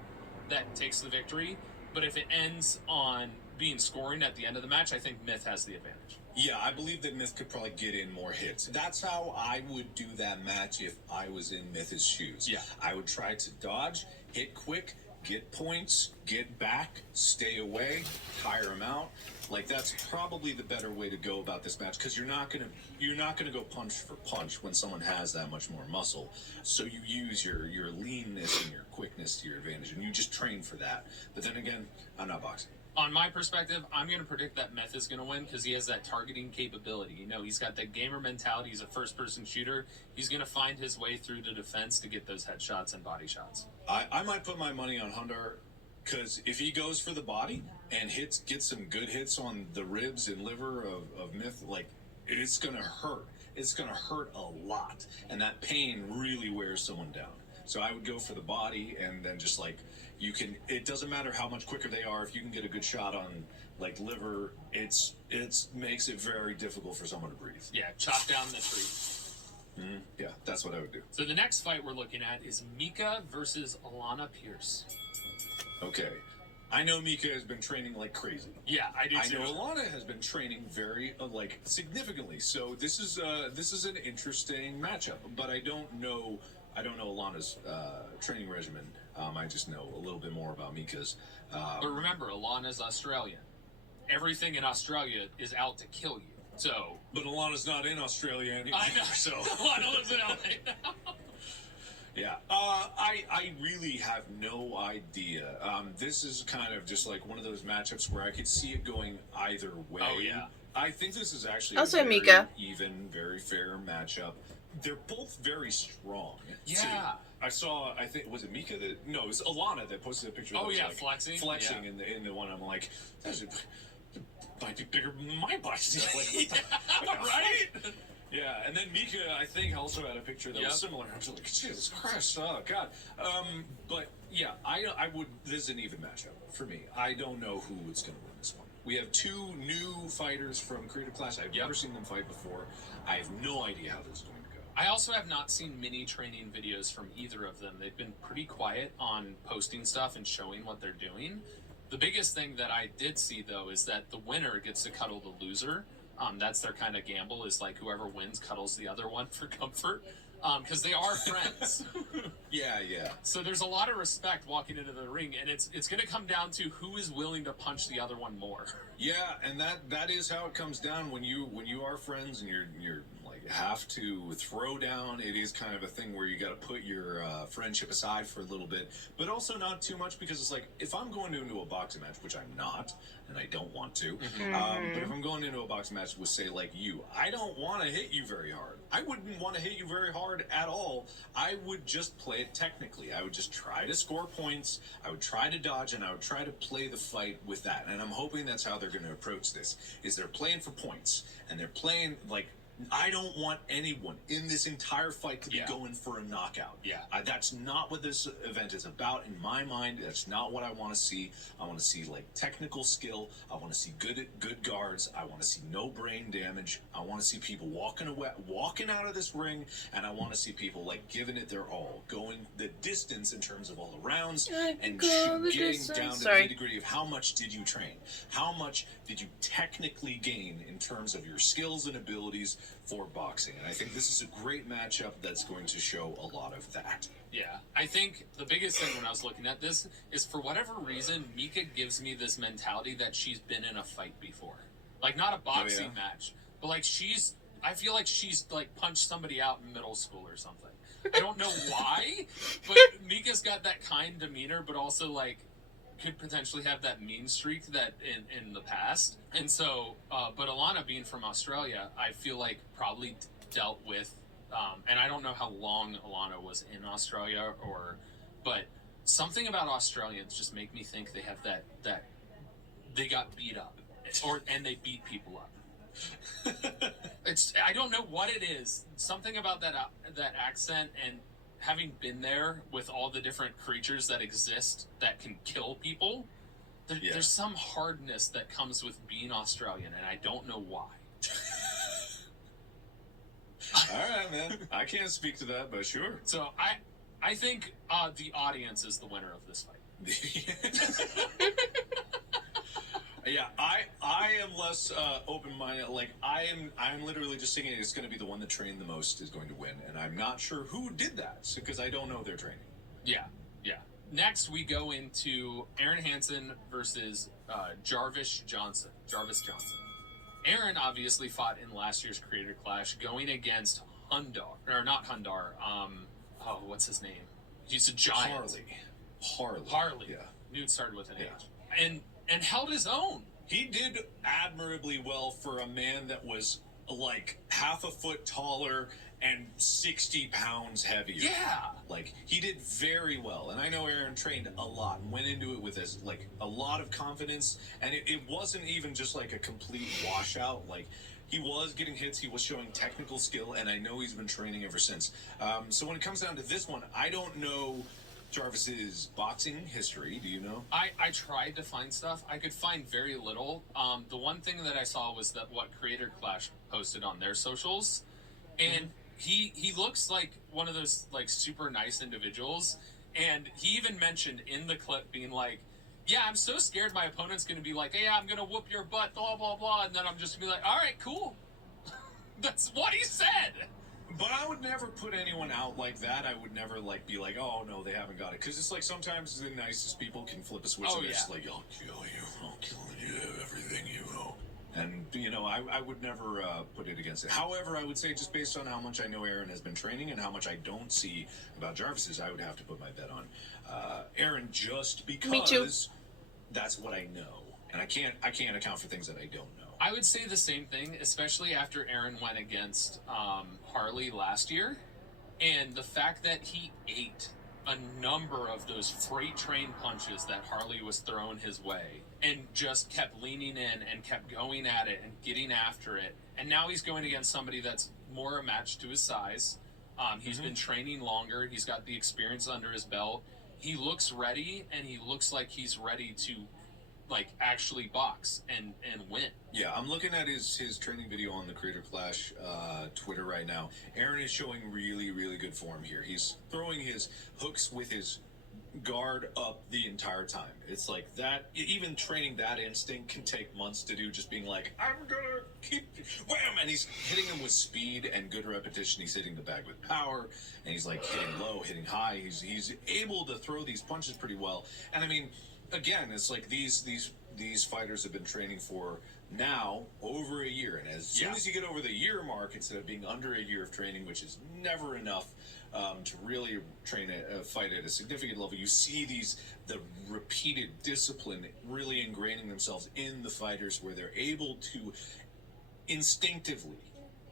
that takes the victory. But if it ends on being scoring at the end of the match, I think Myth has the advantage. Yeah, I believe that Myth could probably get in more hits. That's how I would do that match if I was in Myth's shoes. Yeah. I would try to dodge, hit quick, get points, get back, stay away, tire him out. Like, that's probably the better way to go about this match because you're not gonna go punch for punch when someone has that much more muscle. So you use your leanness and your quickness to your advantage, and you just train for that. But then again, I'm not boxing. On my perspective, I'm going to predict that Myth is going to win because he has that targeting capability. He's got that gamer mentality. He's a first-person shooter. He's going to find his way through the defense to get those headshots and body shots. I might put my money on Hundar because if he goes for the body and gets some good hits on the ribs and liver of Myth, like, it's going to hurt. It's going to hurt a lot. And that pain really wears someone down. So I would go for the body and then just like, it doesn't matter how much quicker they are. If you can get a good shot on like liver, it makes it very difficult for someone to breathe. Yeah, chop down the tree. Yeah, that's what I would do. So the next fight we're looking at is Mika versus Alana Pierce. Okay. I know Mika has been training like crazy. Yeah, I do too. I know Alana has been training very significantly. So this is an interesting matchup. But I don't know Alana's training regimen. I just know a little bit more about Mika's. But remember, Alana's Australian. Everything in Australia is out to kill you. So, but Alana's not in Australia anymore. I know. So Alana lives in LA now. Yeah. I really have no idea. This is kind of just like one of those matchups where I could see it going either way. Oh, yeah. I think this is actually I'll a say very Mika. even, very fair matchup. They're both very strong. Yeah. Too. I think, was it Mika that, no, it was Alana that posted a picture that was like flexing. Flexing Yeah. in the one. I'm like, that might be bigger than my body. Like, what the Right? Yeah, and then Mika, I think, also had a picture that was similar. I was like, Jesus Christ, oh God. But yeah, I would. This is an even matchup for me. I don't know who is going to win this one. We have two new fighters from Creative Clash. I've never seen them fight before. I have no idea how this is going to go. I also have not seen mini training videos from either of them. They've been pretty quiet on posting stuff and showing what they're doing. The biggest thing that I did see, though, is that the winner gets to cuddle the loser. That's their kind of gamble, is like whoever wins cuddles the other one for comfort, because they are friends. Yeah. So there's a lot of respect walking into the ring, and it's going to come down to who is willing to punch the other one more. Yeah, and that is how it comes down when you are friends and you're like You have to throw down. It is kind of a thing where you got to put your friendship aside for a little bit, but also not too much, because it's like, if I'm going into a boxing match, which I'm not, and I don't want to, but if I'm going into a boxing match with, say, like you, I don't want to hit you very hard. I wouldn't want to hit you very hard at all. I would just play it technically. I would just try to score points. I would try to dodge, and I would try to play the fight with that. And I'm hoping that's how they're going to approach this, is they're playing for points, and they're playing like, I don't want anyone in this entire fight to be going for a knockout. Yeah. That's not what this event is about in my mind. That's not what I want to see. I want to see like technical skill. I want to see good guards. I want to see no brain damage. I want to see people walking out of this ring, and I want to see people like giving it their all, going the distance in terms of all the rounds, and getting down to the nitty-gritty of how much did you train, how much did you technically gain in terms of your skills and abilities for boxing. And I think this is a great matchup that's going to show a lot of that. Yeah, I think the biggest thing when I was looking at this is, for whatever reason, Mika gives me this mentality that she's been in a fight before. Like, not a boxing match, but like I feel like she's like punched somebody out in middle school or something. I don't know why, but Mika's got that kind demeanor, but also like could potentially have that mean streak that in the past. And so, but Alana being from Australia, I feel like probably dealt with, and I don't know how long Alana was in Australia, but something about Australians just make me think they have that they got beat up, and they beat people up. I don't know what it is. Something about that accent, and having been there with all the different creatures that exist that can kill people, there's some hardness that comes with being Australian, and I don't know why. All right, man. I can't speak to that, but sure. So I think the audience is the winner of this fight. Yeah, I am less open-minded. Like, I'm literally just thinking it's going to be the one that trained the most is going to win, and I'm not sure who did that, because I don't know their training. Yeah. Next, we go into Aaron Hansen versus Jarvis Johnson. Aaron obviously fought in last year's Creator Clash, going against Hundar. What's his name? He's a giant. Harley. Yeah. Knew it started with an H. And held his own. He did admirably well for a man that was like half a foot taller and 60 pounds heavier. Yeah. Like, he did very well. And I know Aaron trained a lot and went into it with a lot of confidence. And it wasn't even just like a complete washout. Like, he was getting hits, he was showing technical skill, and I know he's been training ever since. So when it comes down to this one, I don't know Jarvis's boxing history. Do you know? I tried to find stuff. I could find very little. The one thing that I saw was that what Creator Clash posted on their socials, and he looks like one of those like super nice individuals. And he even mentioned in the clip being like, "Yeah, I'm so scared my opponent's going to be like, hey, I'm going to whoop your butt, blah blah blah," and then I'm just going to be like, "All right, cool." That's what he said. But I would never put anyone out like that. I would never like be like, "Oh no, they haven't got it," because it's like sometimes the nicest people can flip a switch and they're just like, "I'll kill you, I'll kill you, everything you know." And you know, I would never put it against it. However, I would say just based on how much I know Aaron has been training and how much I don't see about Jarvis's, I would have to put my bet on Aaron, just because Me too. That's what I know, and I can't account for things that I don't know. I would say the same thing, especially after Aaron went against Harley last year, and the fact that he ate a number of those freight train punches that Harley was throwing his way, and just kept leaning in and kept going at it and getting after it. And now he's going against somebody that's more a match to his size. He's been training longer. He's got the experience under his belt. He looks ready, and he looks like he's ready to like actually box and win. Yeah, I'm looking at his training video on the Creator Clash Twitter right now. Aaron is showing really, really good form here. He's throwing his hooks with his guard up the entire time. It's like that, even training that instinct can take months to do, just being like, "I'm gonna keep wham," and he's hitting them with speed and good repetition. He's hitting the bag with power, and he's like hitting low, hitting high. He's able to throw these punches pretty well. And I mean, again, it's like these these fighters have been training for now over a year, and as soon as you get over the year mark, instead of being under a year of training, which is never enough to really train a fight at a significant level, you see the repeated discipline really ingraining themselves in the fighters, where they're able to instinctively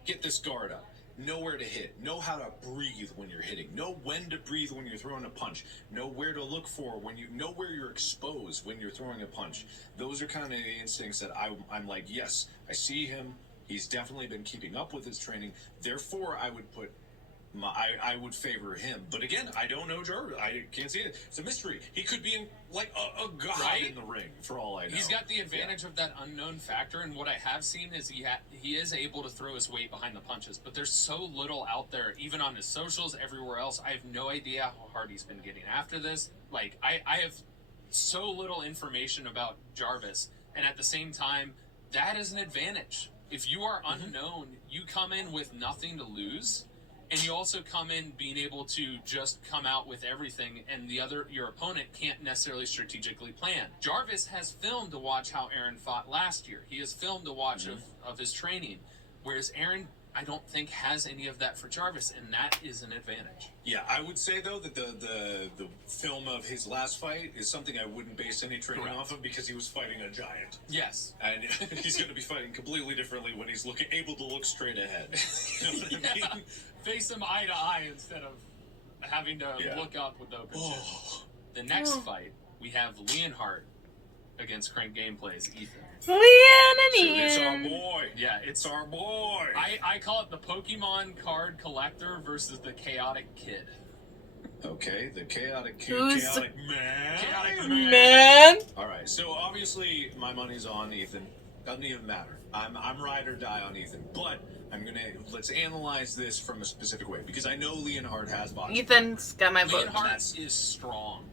get this guard up, know where to hit, know how to breathe when you're hitting, know when to breathe when you're throwing a punch, know where to look for when you know where you're exposed when you're throwing a punch. Those are kind of the instincts that I'm like, yes, I see him. He's definitely been keeping up with his training. Therefore, I would put I would favor him. But again, I don't know Jarvis. I can't see it. It's a mystery. He could be in, like a god in the ring, for all I know. He's got the advantage of that unknown factor, and what I have seen is he is able to throw his weight behind the punches, but there's so little out there, even on his socials, everywhere else. I have no idea how hard he's been getting after this. Like, I have so little information about Jarvis, and at the same time, that is an advantage. If you are unknown, you come in with nothing to lose, and you also come in being able to just come out with everything, and your opponent can't necessarily strategically plan. Jarvis has film to watch how Aaron fought last year. He has film to watch of his training, whereas Aaron, I don't think, has any of that for Jarvis, and that is an advantage. Yeah, I would say, though, that the film of his last fight is something I wouldn't base any training off of, because he was fighting a giant. Yes. And he's going to be fighting completely differently when he's able to look straight ahead. You know what I mean? Face him eye to eye instead of having to look up with open chest. The next fight, we have Leonhardt against Crank Gameplays, Ethan. It's our boy. Yeah, It's our boy. I call it the Pokemon card collector versus the chaotic kid. Okay, the chaotic kid, Who's chaotic man. Chaotic Man. All right, so obviously my money's on Ethan. Doesn't even matter. I'm ride or die on Ethan, but let's analyze this from a specific way, because I know Leonhardt has boxing. Ethan's got my vote. Leonhardt is strong.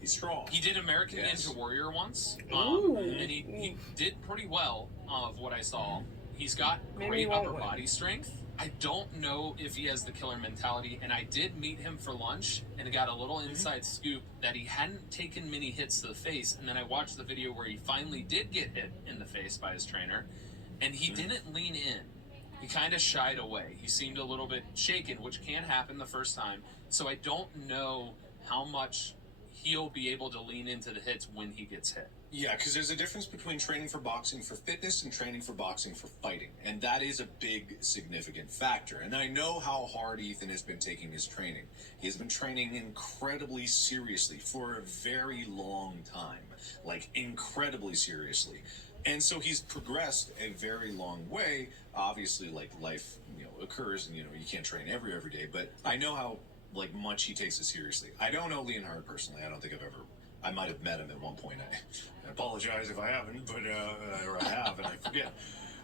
He's strong. He did American Ninja Warrior once, Ooh. and he did pretty well of what I saw. He's got Maybe great he won't upper win. body strength. I don't know if he has the killer mentality, and I did meet him for lunch and got a little inside scoop that he hadn't taken many hits to the face, and then I watched the video where he finally did get hit in the face by his trainer, and he didn't lean in. He kind of shied away. He seemed a little bit shaken, which can happen the first time, so I don't know how much he'll be able to lean into the hits when he gets hit. Yeah, because there's a difference between training for boxing for fitness and training for boxing for fighting. And that is a big, significant factor. And I know how hard Ethan has been taking his training. He has been training incredibly seriously for a very long time. Like, incredibly seriously. And so he's progressed a very long way. Obviously, like, life, occurs, and, you can't train every day. But I know how, much he takes it seriously. I don't know Leonhardt personally. I don't think I might have met him at one point. I apologize if I haven't, but or I have and I forget.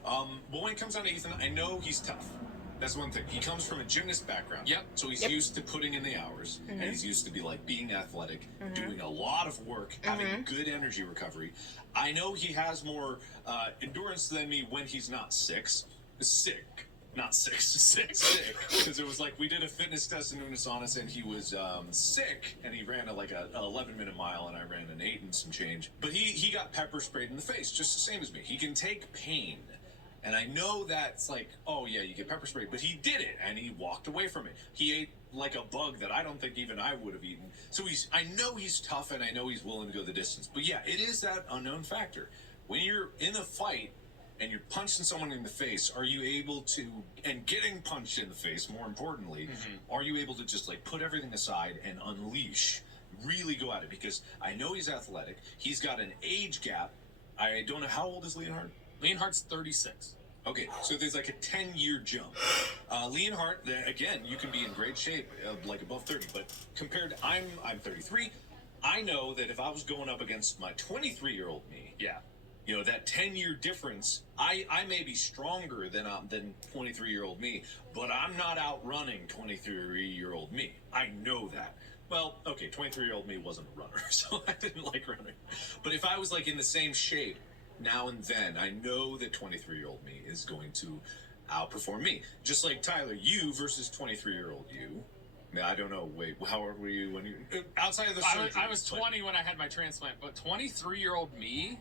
But when it comes down to Ethan, I know he's tough. That's one thing. He comes from a gymnast background. Yep. So he's used to putting in the hours, and he's used to being athletic, doing a lot of work, having good energy recovery. I know he has more endurance than me when he's not sick. Not six. Sick. Because it was like we did a fitness test in Unisonus, and he was sick, and he ran an 11-minute mile, and I ran an 8 and some change. But he got pepper sprayed in the face, just the same as me. He can take pain. And I know that's like, oh yeah, you get pepper sprayed, but he did it, and he walked away from it. He ate like a bug that I don't think even I would have eaten. So I know he's tough, and I know he's willing to go the distance. But yeah, it is that unknown factor. When you're in a fight, and you're punching someone in the face, are you able to, and getting punched in the face, more importantly, are you able to just put everything aside and unleash, really go at it? Because I know he's athletic. He's got an age gap. I don't know, how old is Leonhardt? Leonhardt's 36. Okay, so there's a 10-year jump. Leonhardt, again, you can be in great shape, above 30, but compared to, I'm 33, I know that if I was going up against my 23-year-old me, that 10-year difference, I may be stronger than 23-year-old me, but I'm not outrunning 23-year-old me. I know that. Well, okay, 23-year-old me wasn't a runner, so I didn't like running. But if I was in the same shape now and then, I know that 23-year-old me is going to outperform me. Just like Tyler, you versus 23-year-old you. I don't know. Wait, how old were you when you outside of the surgery? I was 20 when I had my transplant, but 23-year-old me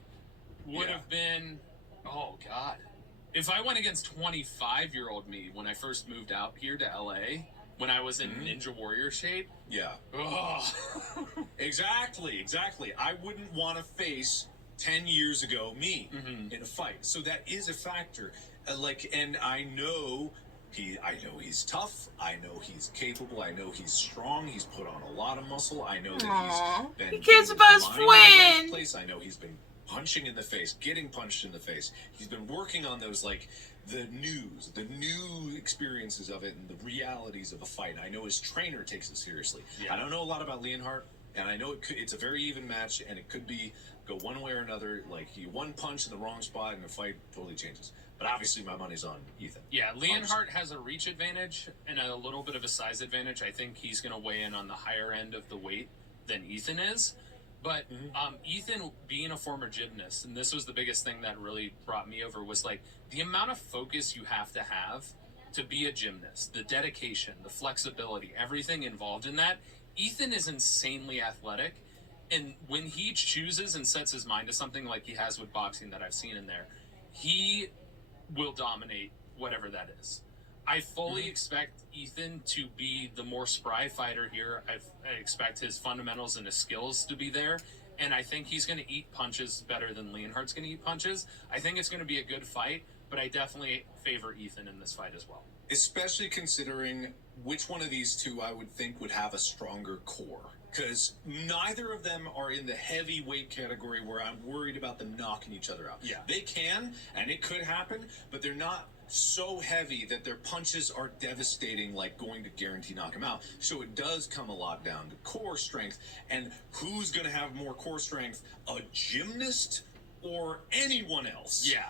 would have been, oh God. If I went against 25-year-old me when I first moved out here to LA, when I was in Ninja Warrior shape. Yeah. Oh. Exactly. I wouldn't want to face 10 years ago me in a fight. So that is a factor. And I know he's tough. I know he's capable. I know he's strong. He's put on a lot of muscle. I know that he's been. He cares about his friend. Place. I know he's been punching in the face, getting punched in the face. He's been working on those the new experiences of it, and the realities of a fight. I know his trainer takes it seriously. Yeah. I don't know a lot about Leonhardt, and I know it's a very even match, and it could go one way or another. Like one punch in the wrong spot, and the fight totally changes. But obviously, my money's on Ethan. Yeah, Leonhardt has a reach advantage and a little bit of a size advantage. I think he's going to weigh in on the higher end of the weight than Ethan is. But Ethan, being a former gymnast, and this was the biggest thing that really brought me over, was the amount of focus you have to be a gymnast, the dedication, the flexibility, everything involved in that. Ethan is insanely athletic, and when he chooses and sets his mind to something like he has with boxing that I've seen in there, he will dominate whatever that is. I fully expect Ethan to be the more spry fighter here. I expect his fundamentals and his skills to be there. And I think he's going to eat punches better than Leonhardt's going to eat punches. I think it's going to be a good fight, but I definitely favor Ethan in this fight as well. Especially considering which one of these two I would think would have a stronger core. Because neither of them are in the heavyweight category where I'm worried about them knocking each other out. Yeah. They can, and it could happen, but they're not so heavy that their punches are devastating, going to guarantee knock them out. So it does come a lot down to core strength. And who's going to have more core strength? A gymnast or anyone else? Yeah.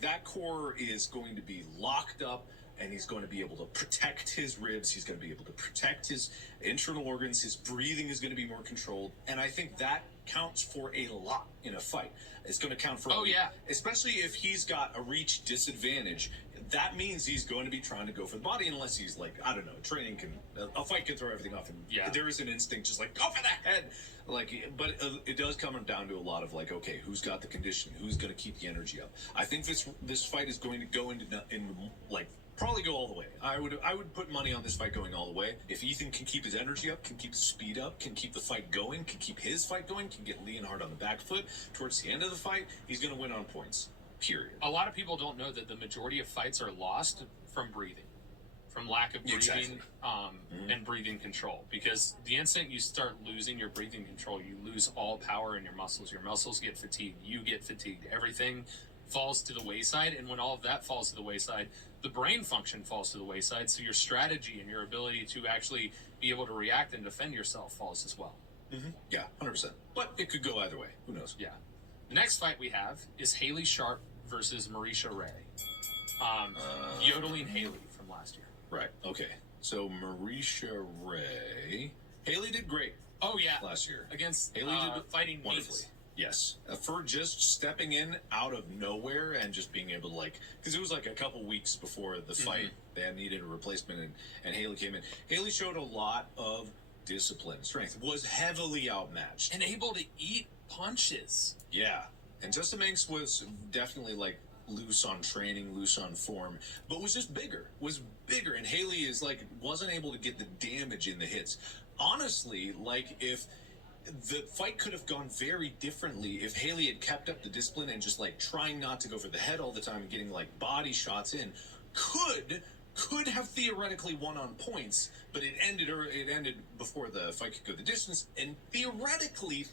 That core is going to be locked up, and he's going to be able to protect his ribs. He's going to be able to protect his internal organs. His breathing is going to be more controlled. And I think that counts for a lot in a fight. It's going to count for especially if he's got a reach disadvantage. That means he's going to be trying to go for the body, unless he's training a fight can throw everything off. And there is an instinct just go for the head. But it does come down to a lot of okay, who's got the condition? Who's going to keep the energy up? I think this fight is going to go into probably go all the way. I would put money on this fight going all the way. If Ethan can keep his energy up, can keep the speed up, can keep the fight going, can keep his fight going, can get Leonhardt on the back foot towards the end of the fight, he's going to win on points. Period. A lot of people don't know that the majority of fights are lost from breathing, from lack of breathing and breathing control. Because the instant you start losing your breathing control, you lose all power in your muscles. Your muscles get fatigued. You get fatigued. Everything falls to the wayside. And when all of that falls to the wayside, the brain function falls to the wayside. So your strategy and your ability to actually be able to react and defend yourself falls as well. Yeah, 100%. But it could go either way. Who knows? Yeah. The next fight we have is Haley Sharp versus Marisha Ray. Yodeling Haley from last year. Right. Okay. So Marisha Ray. Haley did great. Oh, yeah. Last year. Against Haley did fighting wonderfully. Neats. Yes. For just stepping in out of nowhere and just being able to because it was a couple weeks before the fight, they had needed a replacement, and Haley came in. Haley showed a lot of discipline, strength, was heavily outmatched. And able to eat punches. Yeah. And Justin Manx was definitely loose on training, loose on form, but was just bigger. And Haley wasn't able to get the damage in the hits. Honestly, if the fight could have gone very differently if Haley had kept up the discipline and just trying not to go for the head all the time and getting body shots in, could have theoretically won on points, but it ended before the fight could go the distance. And theoretically,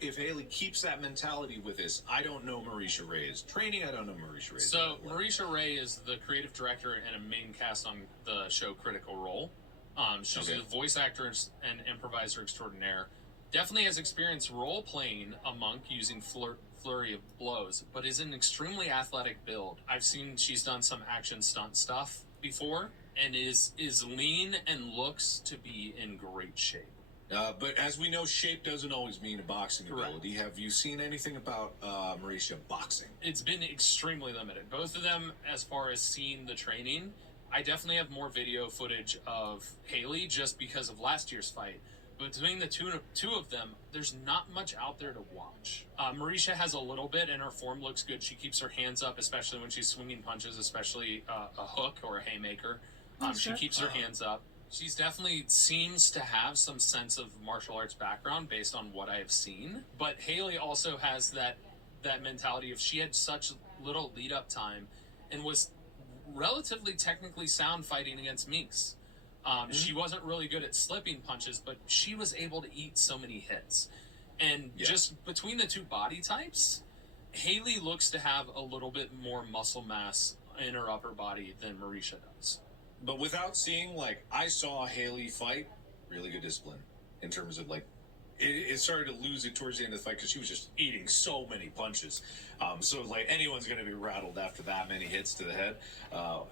if Haley keeps that mentality with this, I don't know Marisha Ray's training. I don't know Marisha Ray. So Marisha Ray is the creative director and a main cast on the show Critical Role. She's a voice actor and improviser extraordinaire. Definitely has experience role-playing a monk using flurry of blows, but is an extremely athletic build. I've seen she's done some action stunt stuff before, and is lean and looks to be in great shape. But as we know, shape doesn't always mean a boxing ability. Have you seen anything about Marisha boxing? It's been extremely limited. Both of them, as far as seeing the training, I definitely have more video footage of Haley just because of last year's fight. between the two of them, there's not much out there to watch. Marisha has a little bit, and her form looks good. She keeps her hands up, especially when she's swinging punches, especially a hook or a haymaker. She keeps her hands up. She's definitely seems to have some sense of martial arts background based on what I have seen. But Haley also has that mentality of she had such little lead up time and was relatively technically sound fighting against Minx. She wasn't really good at slipping punches, but she was able to eat so many hits. And just between the two body types, Haley looks to have a little bit more muscle mass in her upper body than Marisha does. But without seeing, like, I saw Haley fight, really good discipline in terms of, like, it started to lose it towards the end of the fight because she was just eating so many punches. So, like, anyone's going to be rattled after that many hits to the head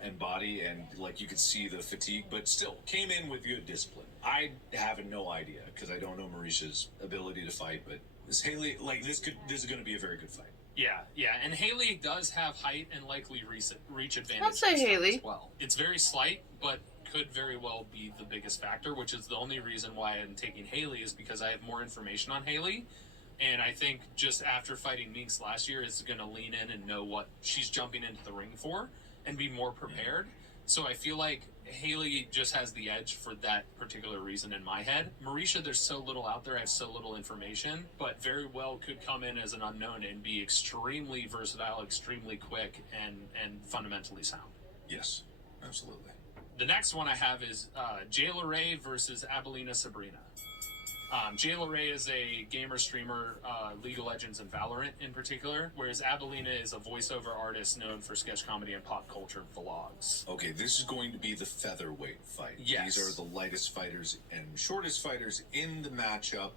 and body, and, like, you could see the fatigue, but still came in with good discipline. I have no idea because I don't know Marisha's ability to fight, but this Haley, like, this is going to be a very good fight. Yeah, and Haley does have height and likely reach advantage. I'd say Haley. As well. It's very slight, but could very well be the biggest factor, which is the only reason why I'm taking Haley is because I have more information on Haley. And I think just after fighting Minx last year is going to lean in and know what she's jumping into the ring for and be more prepared. So I feel like Haley just has the edge for that particular reason in my head. Marisha, there's so little out there, I have so little information, but very well could come in as an unknown and be extremely versatile, extremely quick, and fundamentally sound. Yes, absolutely. The next one I have is Jayla Ray versus Abelina Sabrina. Jayla Ray is a gamer streamer, League of Legends and Valorant in particular, whereas Abelina is a voiceover artist known for sketch comedy and pop culture vlogs. Okay, this is going to be the featherweight fight. Yes. These are the lightest fighters and shortest fighters in the matchup.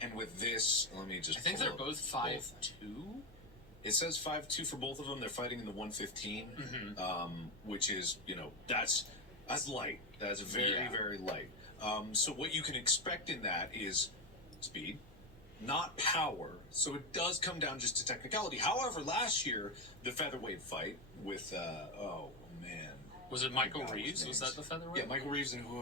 And with this, let me just I think they're both 5'2". It says 5'2" for both of them. They're fighting in the 115, which is, that's light. That's very, very light. So what you can expect in that is speed, not power. So it does come down just to technicality. However, last year, the featherweight fight with, Was it Michael Reeves? Was that the featherweight? Yeah, Michael Reeves and who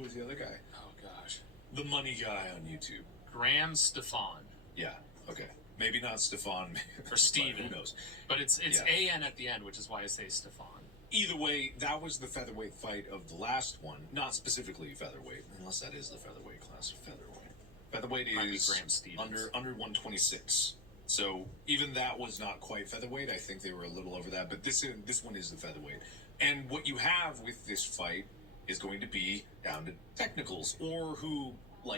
was the other guy? Oh, gosh. The money guy on YouTube. Graham Stefan. Yeah, okay. Maybe not Stefan. Or Steven. Who knows? But it's A-N at the end, which is why I say Stefan. Either way, that was the featherweight fight of the last one. Not specifically featherweight, unless that is the featherweight class of featherweight. Featherweight is under 126. So even that was not quite featherweight. I think they were a little over that. But this one is the featherweight. And what you have with this fight is going to be down to technicals or who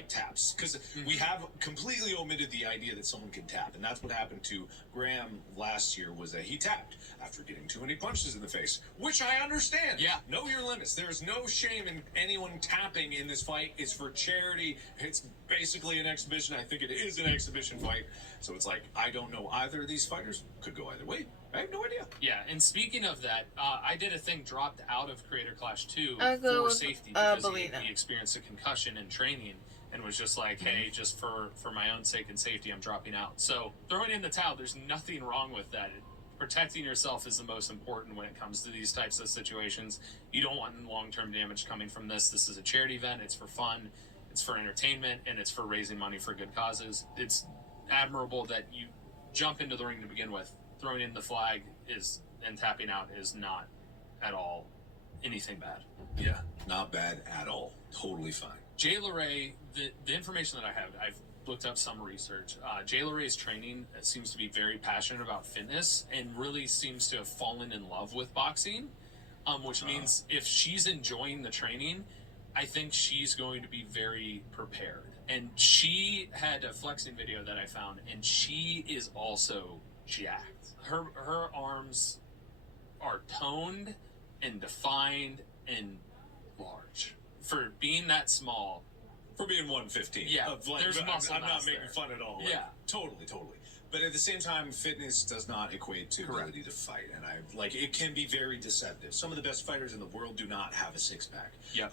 taps, because we have completely omitted the idea that someone can tap, and that's what happened to Graham last year, was that he tapped after getting too many punches in the face, which I understand. Yeah. Know your limits. There's no shame in anyone tapping in this fight. It's for charity. It's basically an exhibition. I think it is an exhibition fight. So it's like, I don't know either of these fighters. Could go either way. I have no idea. Yeah, and speaking of that, I did a thing, dropped out of Creator Clash 2 I go for with, safety because Belina. he experienced a concussion in training and was just like, hey, just for my own sake and safety, I'm dropping out. So throwing in the towel, there's nothing wrong with that. Protecting yourself is the most important when it comes to these types of situations. You don't want long-term damage coming from this. This is a charity event. It's for fun. It's for entertainment, and it's for raising money for good causes. It's admirable that you jump into the ring to begin with. Throwing in the flag and tapping out is not at all anything bad. Yeah, not bad at all. Totally fine. Jayla Ray, the information that I have, I've looked up some research. Jayla Ray's training seems to be very passionate about fitness and really seems to have fallen in love with boxing, which means if she's enjoying the training, I think she's going to be very prepared. And she had a flexing video that I found, and she is also jacked. Her arms are toned and defined and large. For being that small. For being 115. Yeah, there's muscle I'm not mass making there. fun at all. Yeah. Totally. But at the same time, fitness does not equate to ability to fight. And it can be very deceptive. Some of the best fighters in the world do not have a six-pack. Yep.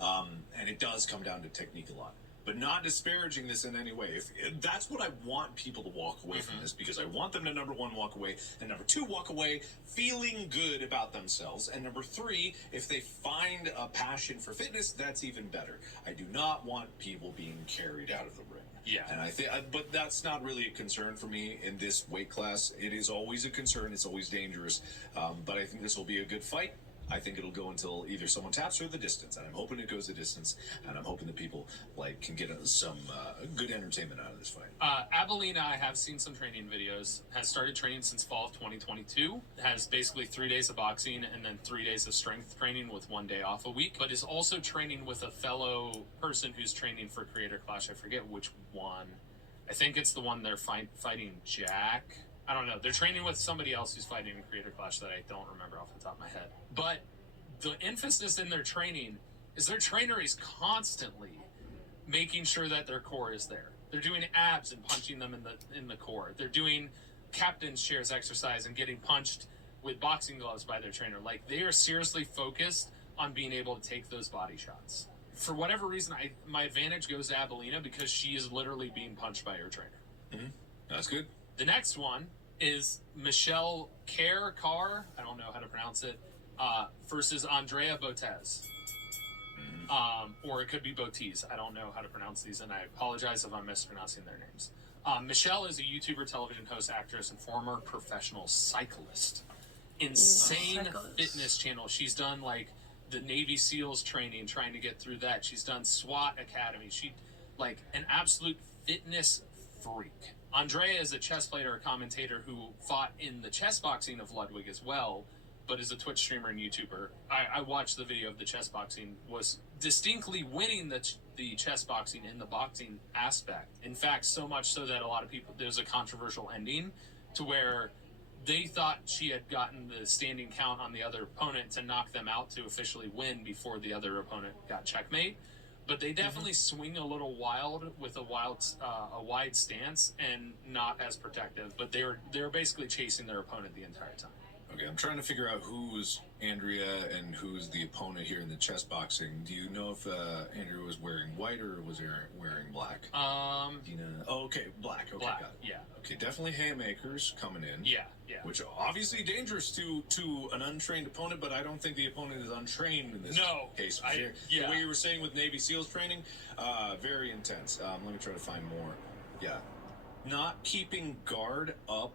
And it does come down to technique a lot. but not disparaging this in any way. If that's what I want people to walk away from this, because I want them to, number one, walk away, and number two, walk away feeling good about themselves, and number three, if they find a passion for fitness, that's even better. I do not want people being carried out of the ring. Yeah. And I think, but that's not really a concern for me in this weight class. It is always a concern. It's always dangerous. But I think this will be a good fight. I think it'll go until either someone taps or the distance, and I'm hoping it goes the distance, and I'm hoping that people can get some good entertainment out of this fight. Abelina, I have seen some training videos, has started training since fall of 2022, has basically 3 days of boxing and then 3 days of strength training with 1 day off a week, but is also training with a fellow person who's training for Creator Clash. I forget which one. I think it's the one they're fighting Jack. I don't know. They're training with somebody else who's fighting in Creator Clash that I don't remember off the top of my head. But the emphasis in their training is their trainer is constantly making sure that their core is there. They're doing abs and punching them in the core. They're doing captain's chairs exercise and getting punched with boxing gloves by their trainer. Like, they are seriously focused on being able to take those body shots. For whatever reason, my advantage goes to Abelina because she is literally being punched by her trainer. Mm-hmm. That's good. The next one is Michelle Carr, I don't know how to pronounce it, versus Andrea Botez. Or it could be Botiz. I don't know how to pronounce these, and I apologize if I'm mispronouncing their names. Michelle is a YouTuber, television host, actress, and former professional cyclist. Insane fitness channel. She's done, like, the Navy SEALs training, trying to get through that. She's done SWAT Academy. She, like, an absolute fitness freak. Andrea is a chess player, a commentator who fought in the chess boxing of Ludwig as well, but is a Twitch streamer and YouTuber. I watched the video of the chess boxing, was distinctly winning the chess boxing in the boxing aspect. In fact, so much so that a lot of people, there's a controversial ending to where they thought she had gotten the standing count on the other opponent to knock them out to officially win before the other opponent got checkmate. But they definitely swing a little wild with a wide stance and not as protective. But they were basically chasing their opponent the entire time. Okay, I'm trying to figure out who's Andrea and who's the opponent here in the chess boxing. Do you know if Andrea was wearing white or was wearing black? Dina. Oh, okay, black. Okay, Black, got it. yeah. Okay, definitely haymakers coming in. Yeah. Which are obviously dangerous to an untrained opponent, but I don't think the opponent is untrained in this case. The way you were saying with Navy SEALs training, very intense. Let me try to find more. Yeah. Not keeping guard up,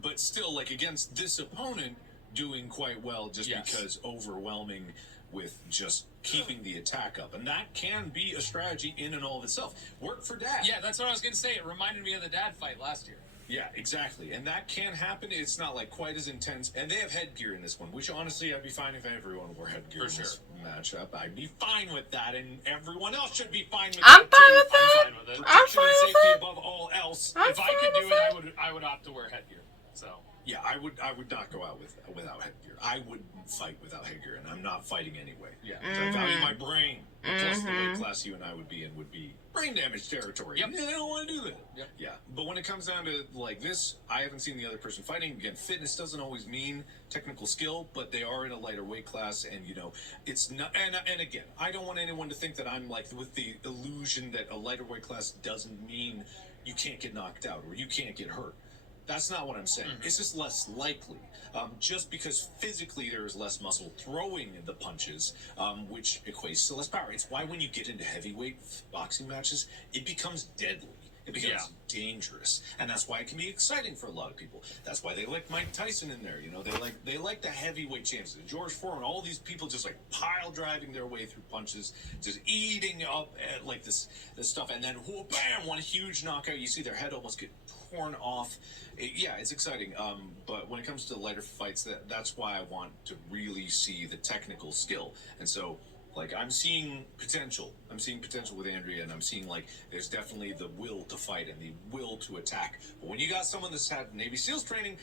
but still, like, against this opponent, doing quite well just because overwhelming with just keeping the attack up. And that can be a strategy in and all of itself. Work for Dad. Yeah, that's what I was going to say. It reminded me of the dad fight last year. Yeah, exactly. And that can happen. It's not, like, quite as intense. And they have headgear in this one, which, honestly, I'd be fine if everyone wore headgear in this matchup. I'd be fine with that, and everyone else should be fine with that, I'm fine too. with that. I'm fine with it. I'm Protection fine and with safety that. above all else. I'm If I fine could with do that. it, I would opt to wear headgear. So Yeah, I would not go out without headgear. I wouldn't fight without headgear, and I'm not fighting anyway. Yeah. I value my brain. Plus, the weight class you and I would be in would be brain damage territory. Yep. I don't want to do that. Yep. Yeah, but when it comes down to, like, this, I haven't seen the other person fighting. Again, fitness doesn't always mean technical skill, but they are in a lighter weight class, and, you know, it's not. And again, I don't want anyone to think that I'm, like, with the illusion that a lighter weight class doesn't mean you can't get knocked out or you can't get hurt. That's not what I'm saying. It's just less likely. Just because physically there is less muscle throwing the punches, which equates to less power. It's why when you get into heavyweight boxing matches, it becomes deadly. It becomes dangerous, and that's why it can be exciting for a lot of people. That's why they like Mike Tyson in there. You know, they like the heavyweight champs, George Foreman, all these people just like pile driving their way through punches, just eating up like this stuff, and then whoa, bam, one huge knockout. You see their head almost get torn off. It's exciting. But when it comes to lighter fights, that's why I want to really see the technical skill, and so. Like, I'm seeing potential. I'm seeing potential with Andrea, and I'm seeing, like, there's definitely the will to fight and the will to attack. But when you got someone that's had Navy SEALs training,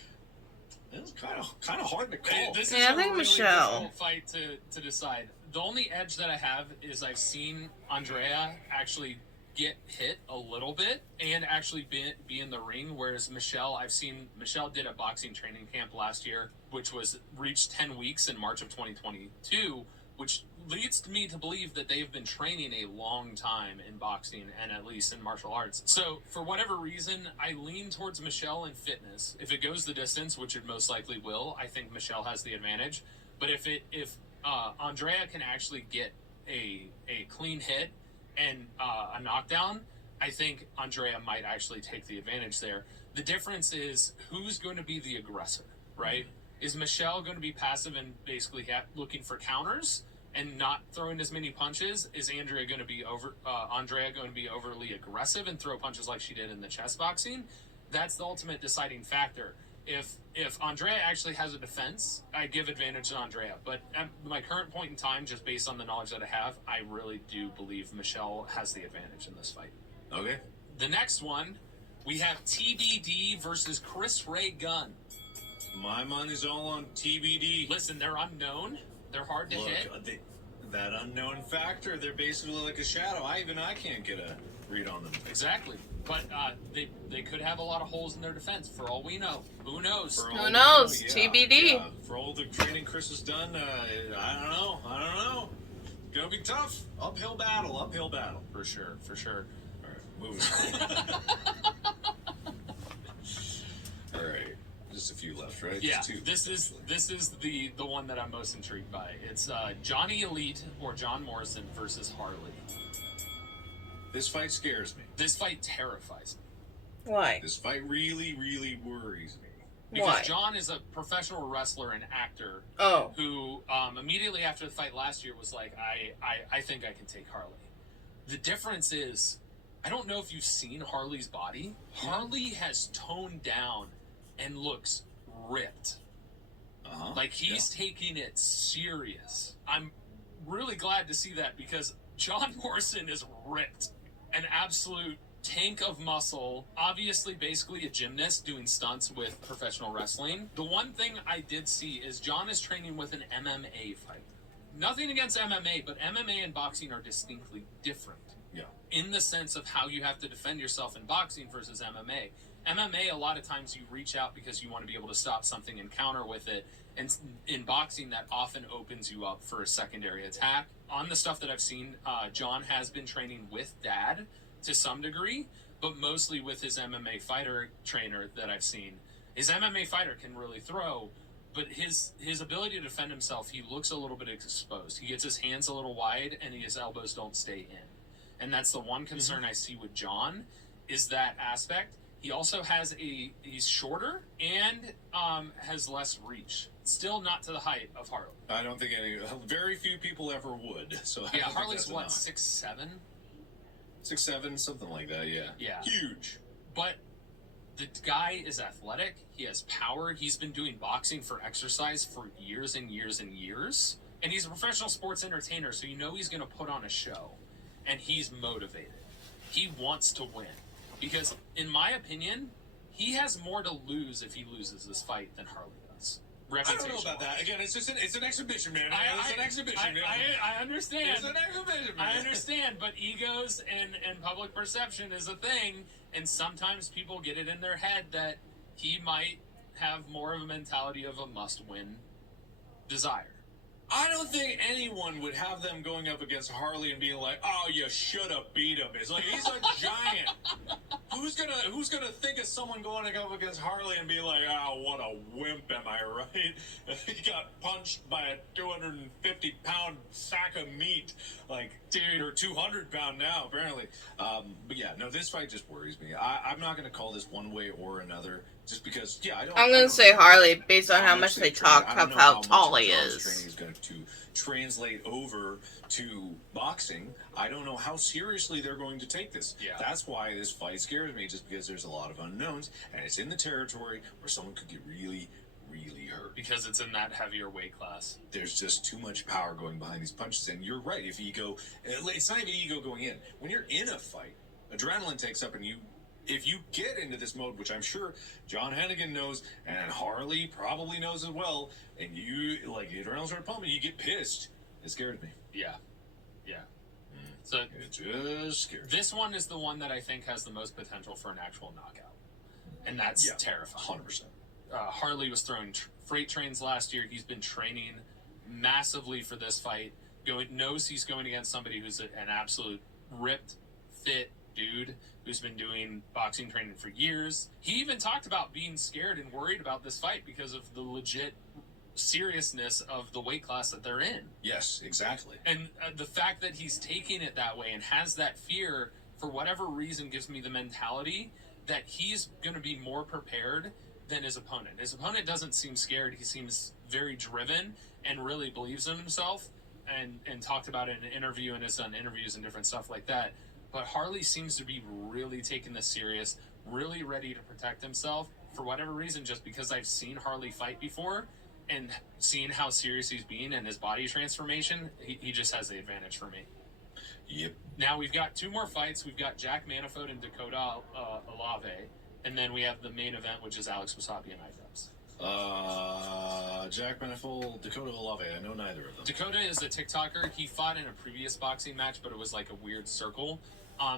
it's kind of hard to call. This is Yeah, I a think really Michelle. difficult fight to decide. The only edge that I have is I've seen Andrea actually get hit a little bit and actually be in the ring, whereas Michelle did a boxing training camp last year, which was reached 10 weeks in March of 2022, which leads me to believe that they've been training a long time in boxing and at least in martial arts. So for whatever reason, I lean towards Michelle in fitness. If it goes the distance, which it most likely will, I think Michelle has the advantage. But if Andrea can actually get a clean hit and a knockdown, I think Andrea might actually take the advantage there. The difference is who's going to be the aggressor, right? Is Michelle going to be passive and basically looking for counters and not throwing as many punches? Is Andrea going to be Andrea going to be overly aggressive and throw punches like she did in the chess boxing? That's the ultimate deciding factor. If Andrea actually has a defense, I give advantage to Andrea. But at my current point in time, just based on the knowledge that I have, I really do believe Michelle has the advantage in this fight. Okay. The next one, we have TBD versus Chris Ray Gunn. My money's all on TBD. Listen, they're unknown. They're hard to hit. That unknown factor, they're basically like a shadow. I can't get a read on them. Exactly. But they could have a lot of holes in their defense, for all we know. Who knows? Who knows? TBD. Yeah. For all the training Chris has done, I don't know. Gonna be tough. Uphill battle. For sure. All right, moving on. All right. Just a few left, right? Yeah, Just two. this is the one that I'm most intrigued by. It's Johnny Elite or John Morrison versus Harley. This fight scares me. This fight terrifies me. Why? This fight really, really worries me. Because Why? John is a professional wrestler and actor Oh. who immediately after the fight last year was like, I think I can take Harley. The difference is, I don't know if you've seen Harley's body. Harley has toned down and looks ripped. Like he's taking it serious. I'm really glad to see that because John Morrison is ripped. An absolute tank of muscle. Obviously, basically a gymnast doing stunts with professional wrestling. The one thing I did see is John is training with an MMA fight. Nothing against MMA, but MMA and boxing are distinctly different. Yeah. In the sense of how you have to defend yourself in boxing versus MMA. MMA, a lot of times you reach out because you want to be able to stop something and counter with it. And in boxing, that often opens you up for a secondary attack. On the stuff that I've seen, John has been training with Dad to some degree, but mostly with his MMA fighter trainer that I've seen. His MMA fighter can really throw, but his ability to defend himself, he looks a little bit exposed. He gets his hands a little wide and his elbows don't stay in. And that's the one concern I see with John, is that aspect. He also has he's shorter and has less reach. Still not to the height of Harley. I don't think very few people ever would. So yeah, Harley's what, 6'7"? 6'7", something like that. Yeah. Yeah. Huge. But the guy is athletic. He has power. He's been doing boxing for exercise for years and years and years. And he's a professional sports entertainer, so you know he's going to put on a show. And he's motivated. He wants to win. Because, in my opinion, he has more to lose if he loses this fight than Harley does. I don't know about that. Again, it's an exhibition, man. It's an exhibition, man. I understand. It's an exhibition, man. I understand, but egos and public perception is a thing, and sometimes people get it in their head that he might have more of a mentality of a must-win desire. I don't think anyone would have them going up against Harley and being like, "Oh, you should have beat him." It's like he's a giant. Who's gonna think of someone going up against Harley and be like, "Oh, what a wimp, am I right?" He got punched by a 250-pound sack of meat, like, dude, or 200-pound now apparently. But yeah, no, this fight just worries me. I'm not gonna call this one way or another. Just because, yeah, I'm gonna say Harley based on how much they talk of how tall he is. Training is going to translate over to boxing. I don't know how seriously they're going to take this. Yeah. That's why this fight scares me, just because there's a lot of unknowns, and it's in the territory where someone could get really, really hurt. Because it's in that heavier weight class. There's just too much power going behind these punches, and you're right. If ego, it's not even ego going in. When you're in a fight, adrenaline takes up, and if you get into this mode, which I'm sure John Hennigan knows, and Harley probably knows as well, and you, like, the adrenaline starts pumping, you get pissed. It scares me. Yeah. So It just scares me. this one is the one that I think has the most potential for an actual knockout. And that's terrifying. 100%. Harley was throwing freight trains last year. He's been training massively for this fight. knows he's going against somebody who's an absolute ripped, fit dude who's been doing boxing training for years. He even talked about being scared and worried about this fight because of the legit seriousness of the weight class that they're in. Yes, exactly. And the fact that he's taking it that way and has that fear, for whatever reason, gives me the mentality that he's going to be more prepared than his opponent. His opponent doesn't seem scared. He seems very driven and really believes in himself, and talked about it in an interview and has done interviews and different stuff like that. But Harley seems to be really taking this serious, really ready to protect himself for whatever reason, just because I've seen Harley fight before and seeing how serious he's being and his body transformation, he just has the advantage for me. Yep. Now we've got 2 more fights. We've got Jack Manifold and Dakota Olave, and then we have the main event, which is Alex Wasabi and I-Dubs. Jack Manifold, Dakota Olave. I know neither of them. Dakota is a TikToker. He fought in a previous boxing match, but it was like a weird circle.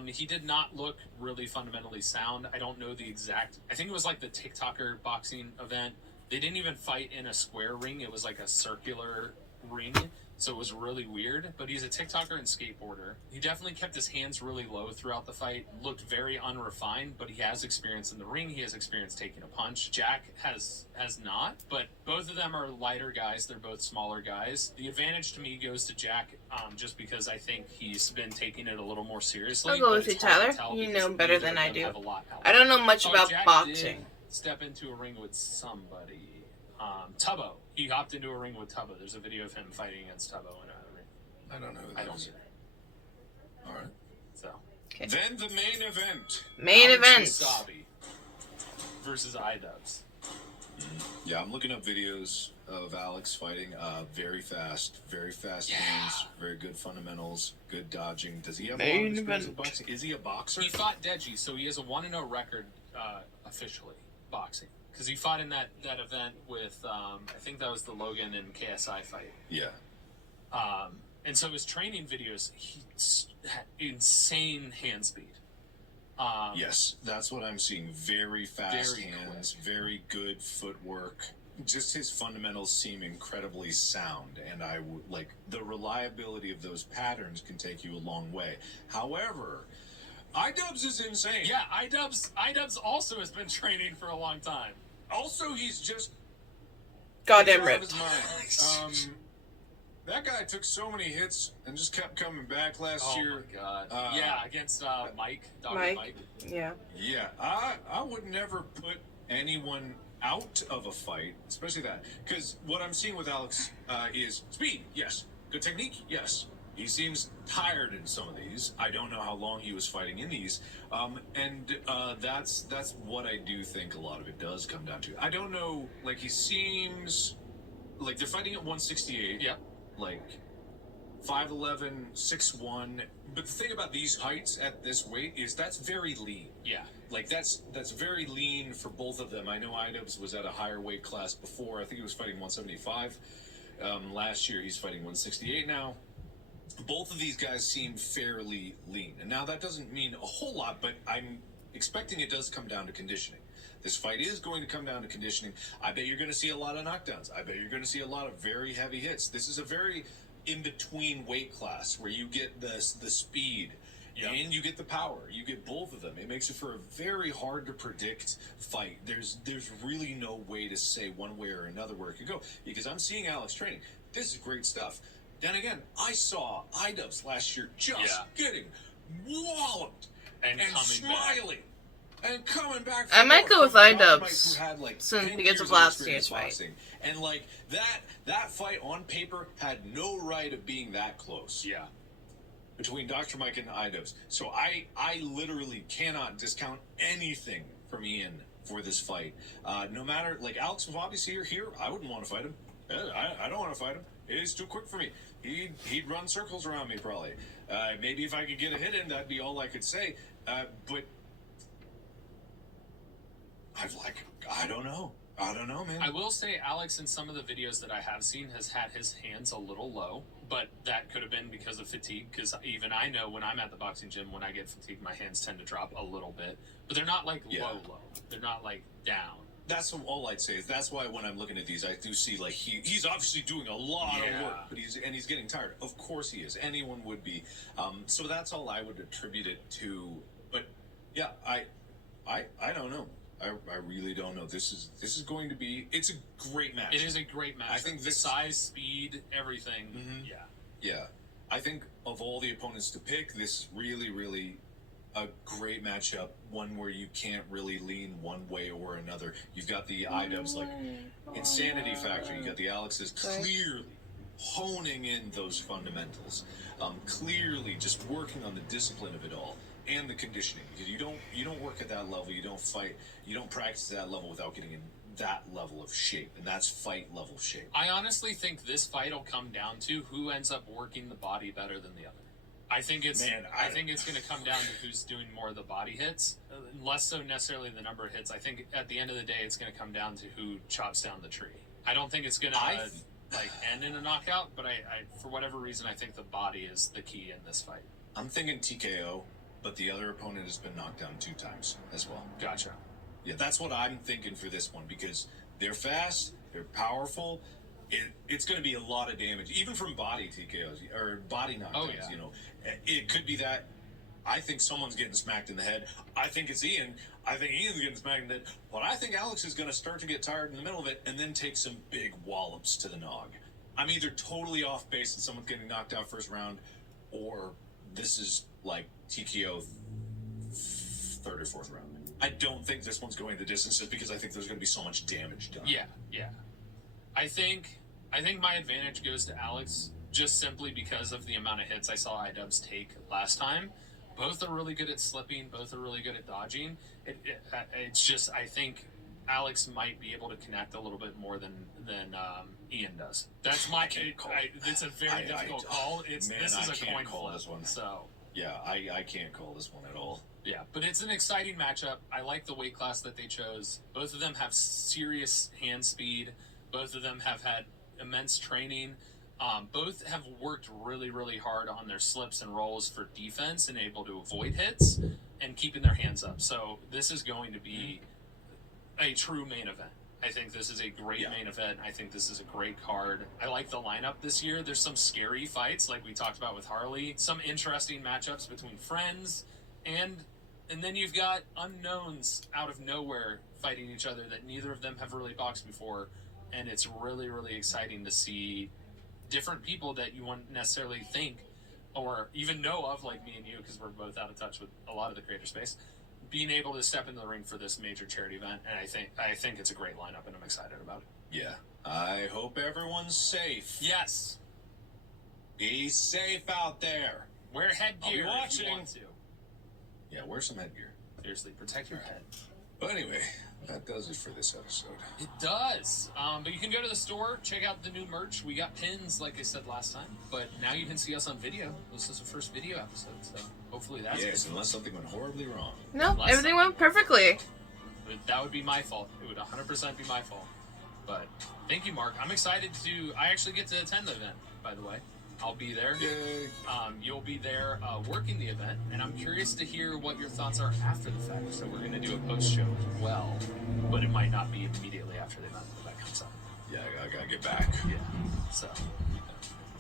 He did not look really fundamentally sound. I don't know the exact. I think it was like the TikToker boxing event. They didn't even fight in a square ring. It was like a circular ring. So it was really weird, but he's a TikToker and skateboarder. He definitely kept his hands really low throughout the fight, looked very unrefined, but he has experience in the ring. He has experience taking a punch. Jack has not, but both of them are lighter guys. They're both smaller guys. The advantage to me goes to Jack, just because I think he's been taking it a little more seriously. I'll go with you, Tyler. You know better than I do. I don't know much about Jack boxing. Did step into a ring with somebody. Tubbo. He hopped into a ring with Tubbo. There's a video of him fighting against Tubbo in a ring. I don't know who that I don't is. either. All right. So. Okay. Then the main event. Main event. Wasabi versus I-Dubs. Yeah, I'm looking up videos of Alex fighting. Very fast hands, very good fundamentals, good dodging. Does he have a lot of experience in boxing? Is he a boxer? He fought Deji, so he has a 1-0 record officially boxing. Because he fought in that event with, I think that was the Logan and KSI fight. Yeah. And so his training videos, he's had insane hand speed. Yes, that's what I'm seeing. Very fast Very hands, quick. very good footwork. Just his fundamentals seem incredibly sound, and I would like the reliability of those patterns can take you a long way. However, I-Dubs is insane. Yeah, I-Dubs also has been training for a long time. Also, he's just Goddamn out of ripped. his mind. That guy took so many hits and just kept coming back last year. Oh my god. Against Mike. Dr. Mike. Yeah. Yeah, I would never put anyone out of a fight, especially that. Because what I'm seeing with Alex is speed, yes. Good technique, yes. He seems tired in some of these. I don't know how long he was fighting in these. And that's what I do think a lot of it does come down to. I don't know, like he seems like they're fighting at 168. Yep. Like 5'11", 6'1". But the thing about these heights at this weight is that's very lean. Yeah. Like that's very lean for both of them. I know I-Dubs was at a higher weight class before. I think he was fighting 175. Last year he's fighting 168 now. Both of these guys seem fairly lean. And now that doesn't mean a whole lot, but I'm expecting it does come down to conditioning. This fight is going to come down to conditioning. I bet you're going to see a lot of knockdowns. I bet you're going to see a lot of very heavy hits. This is a very in-between weight class where you get the speed and you get the power. You get both of them. It makes it for a very hard to predict fight. There's really no way to say one way or another where it could go because I'm seeing Alex training. This is great stuff. Then again, I saw I-Dubs last year just getting walloped and smiling. And coming back I might go with I-Dubs like since because of last year's fight. And like that fight on paper had no right of being that close. Yeah. Between Dr. Mike and I-Dubs. So I literally cannot discount anything from Ian for this fight. No matter, like Alex was obviously here, I wouldn't want to fight him. I don't want to fight him. It is too quick for me. He'd run circles around me probably. Maybe if I could get a hit in, that'd be all I could say. But I don't know. I don't know, man. I will say Alex in some of the videos that I have seen has had his hands a little low, but that could have been because of fatigue, because even I know when I'm at the boxing gym, when I get fatigued, my hands tend to drop a little bit. But they're not like low. They're not like down. that's all I'd say. Is that's why when I'm looking at these, I do see like he's obviously doing a lot of work, but he's getting tired. Of course he is. Anyone would be. So that's all I would attribute it to. But yeah, I don't know. I really don't know. This is going to be. It's a great match. It is a great match. I think the size, speed, everything. Mm-hmm. Yeah. Yeah. I think of all the opponents to pick, this is really a great matchup. One where you can't really lean one way or another. You've got the I-dubs like insanity factor. You got the Alexes clearly honing in those fundamentals. Clearly just working on the discipline of it all. And the conditioning, because you don't work at that level, you don't fight, you don't practice at that level without getting in that level of shape, and that's fight level shape. I honestly think this fight will come down to who ends up working the body better than the other. I think it's going to come down to who's doing more of the body hits, less so necessarily the number of hits. I think at the end of the day, it's going to come down to who chops down the tree. I don't think it's going to end in a knockout, but I for whatever reason, I think the body is the key in this fight. I'm thinking TKO. But the other opponent has been knocked down 2 times as well. Gotcha. Yeah, that's what I'm thinking for this one, because they're fast, they're powerful. It's going to be a lot of damage, even from body TKOs or body knockdowns. Oh, yeah. You know, it could be that. I think someone's getting smacked in the head. I think it's Ian. I think Ian's getting smacked in the head. But I think Alex is going to start to get tired in the middle of it and then take some big wallops to the nog. I'm either totally off base and someone's getting knocked out first round, or this is like TKO 3rd or 4th round. I don't think this one's going the distance just because I think there's going to be so much damage done. Yeah. I think my advantage goes to Alex just simply because of the amount of hits I saw I-dubs take last time. Both are really good at slipping. Both are really good at dodging. It's just I think Alex might be able to connect a little bit more than Ian does. That's my call. It's a very difficult call. This is a coin flip. This one. So yeah, I can't call this one at all. Yeah, but it's an exciting matchup. I like the weight class that they chose. Both of them have serious hand speed. Both of them have had immense training. Both have worked really hard on their slips and rolls for defense and able to avoid hits and keeping their hands up. So this is going to be a true main event. I think this is a great main event. I think this is a great card. I like the lineup this year. There's some scary fights like we talked about with Harley. Some interesting matchups between friends. And then you've got unknowns out of nowhere fighting each other that neither of them have really boxed before. And it's really exciting to see different people that you wouldn't necessarily think or even know of, like me and you, because we're both out of touch with a lot of the creator space, being able to step into the ring for this major charity event. And I think it's a great lineup, and I'm excited about it. Yeah. I hope everyone's safe. Yes. Be safe out there. Wear headgear if you want to. Yeah, wear some headgear. Seriously, protect your head. But anyway, that does it for this episode. It does. But you can go to the store, check out the new merch. We got pins, like I said last time. But now you can see us on video. This is the first video episode, so hopefully that's yes, unless something went horribly wrong. No, everything went perfectly. That would be my fault. It would 100% be my fault. But thank you, Mark. I'm excited to... I actually get to attend the event, by the way. I'll be there. Yay. You'll be there working the event, and I'm curious to hear what your thoughts are after the fact. So we're going to do a post-show as well, but it might not be immediately after the event that comes up. Yeah, I got to get back. Yeah, so...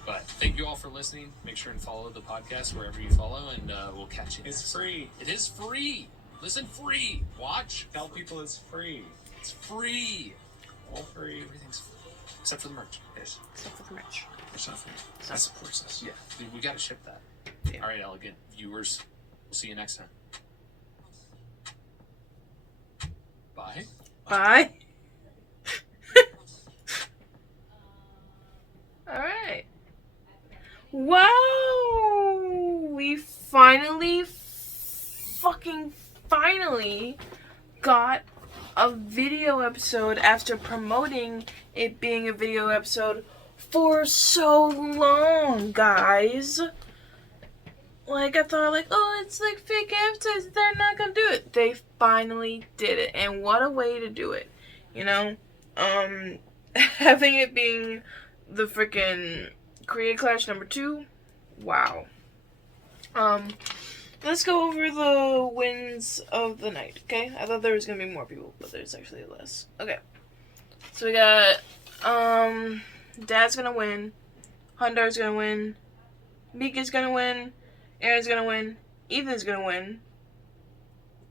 But thank you all for listening. Make sure and follow the podcast wherever you follow, and we'll catch you next time. Free. It is free. Listen, free. Watch. Tell people it's free. It's free. All free. Everything's free. Except for the merch. Yes. Except for the merch. It's not free. That supports us. Yeah. Dude, we got to ship that. Yeah. All right, elegant viewers. We'll see you next time. Bye. Bye. Alright. Wow! We finally got a video episode after promoting it being a video episode for so long, guys. Like, I thought, like, oh, it's like fake episodes, they're not gonna do it. They finally did it, and what a way to do it, you know? Having it being the freaking Creator Clash number 2, wow. let's go over the wins of the night, okay? I thought there was gonna be more people, but there's actually less. Okay. So we got, Dad's gonna win, Hunter's gonna win, Mika's gonna win, Aaron's gonna win, Ethan's gonna win.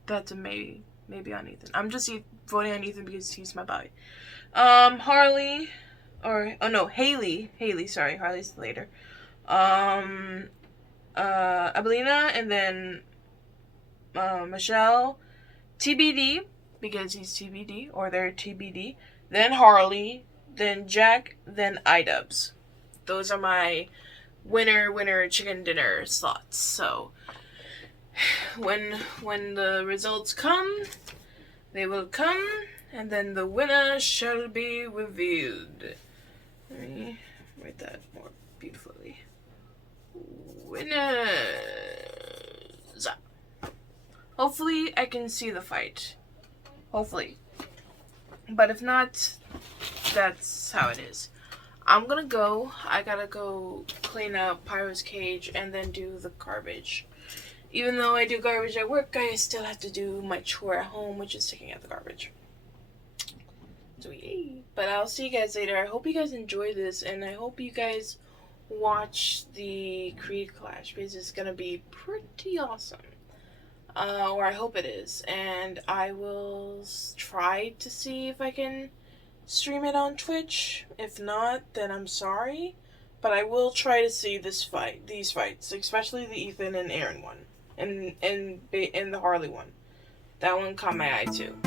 That's a maybe on Ethan. I'm just voting on Ethan because he's my boy. Harley, Haley, sorry, Harley's later. Abelina, and then, Michelle, TBD, because he's TBD, or they're TBD, then Harley, then Jack, then iDubbbz. Those are my winner chicken dinner slots. So when the results come, they will come, and then the winner shall be revealed. Let me write that more beautifully. Winners. Hopefully I can see the fight. Hopefully. But if not, that's how it is. I'm gonna go. I gotta go clean up Pyro's cage and then do the garbage. Even though I do garbage at work, I still have to do my chore at home, which is taking out the garbage. So yay. But I'll see you guys later. I hope you guys enjoy this, and I hope you guys watch the Creed Clash, because it's gonna be pretty awesome. Or I hope it is. And I will try to see if I can stream it on Twitch. If not, then I'm sorry. But I will try to see these fights, especially the Ethan and Aaron one, and the Harley one. That one caught my eye too.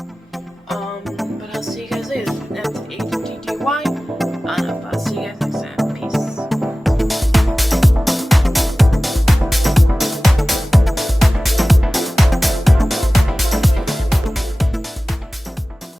But I'll see you guys later. That's M.A.D.D.Y. I'll see you guys.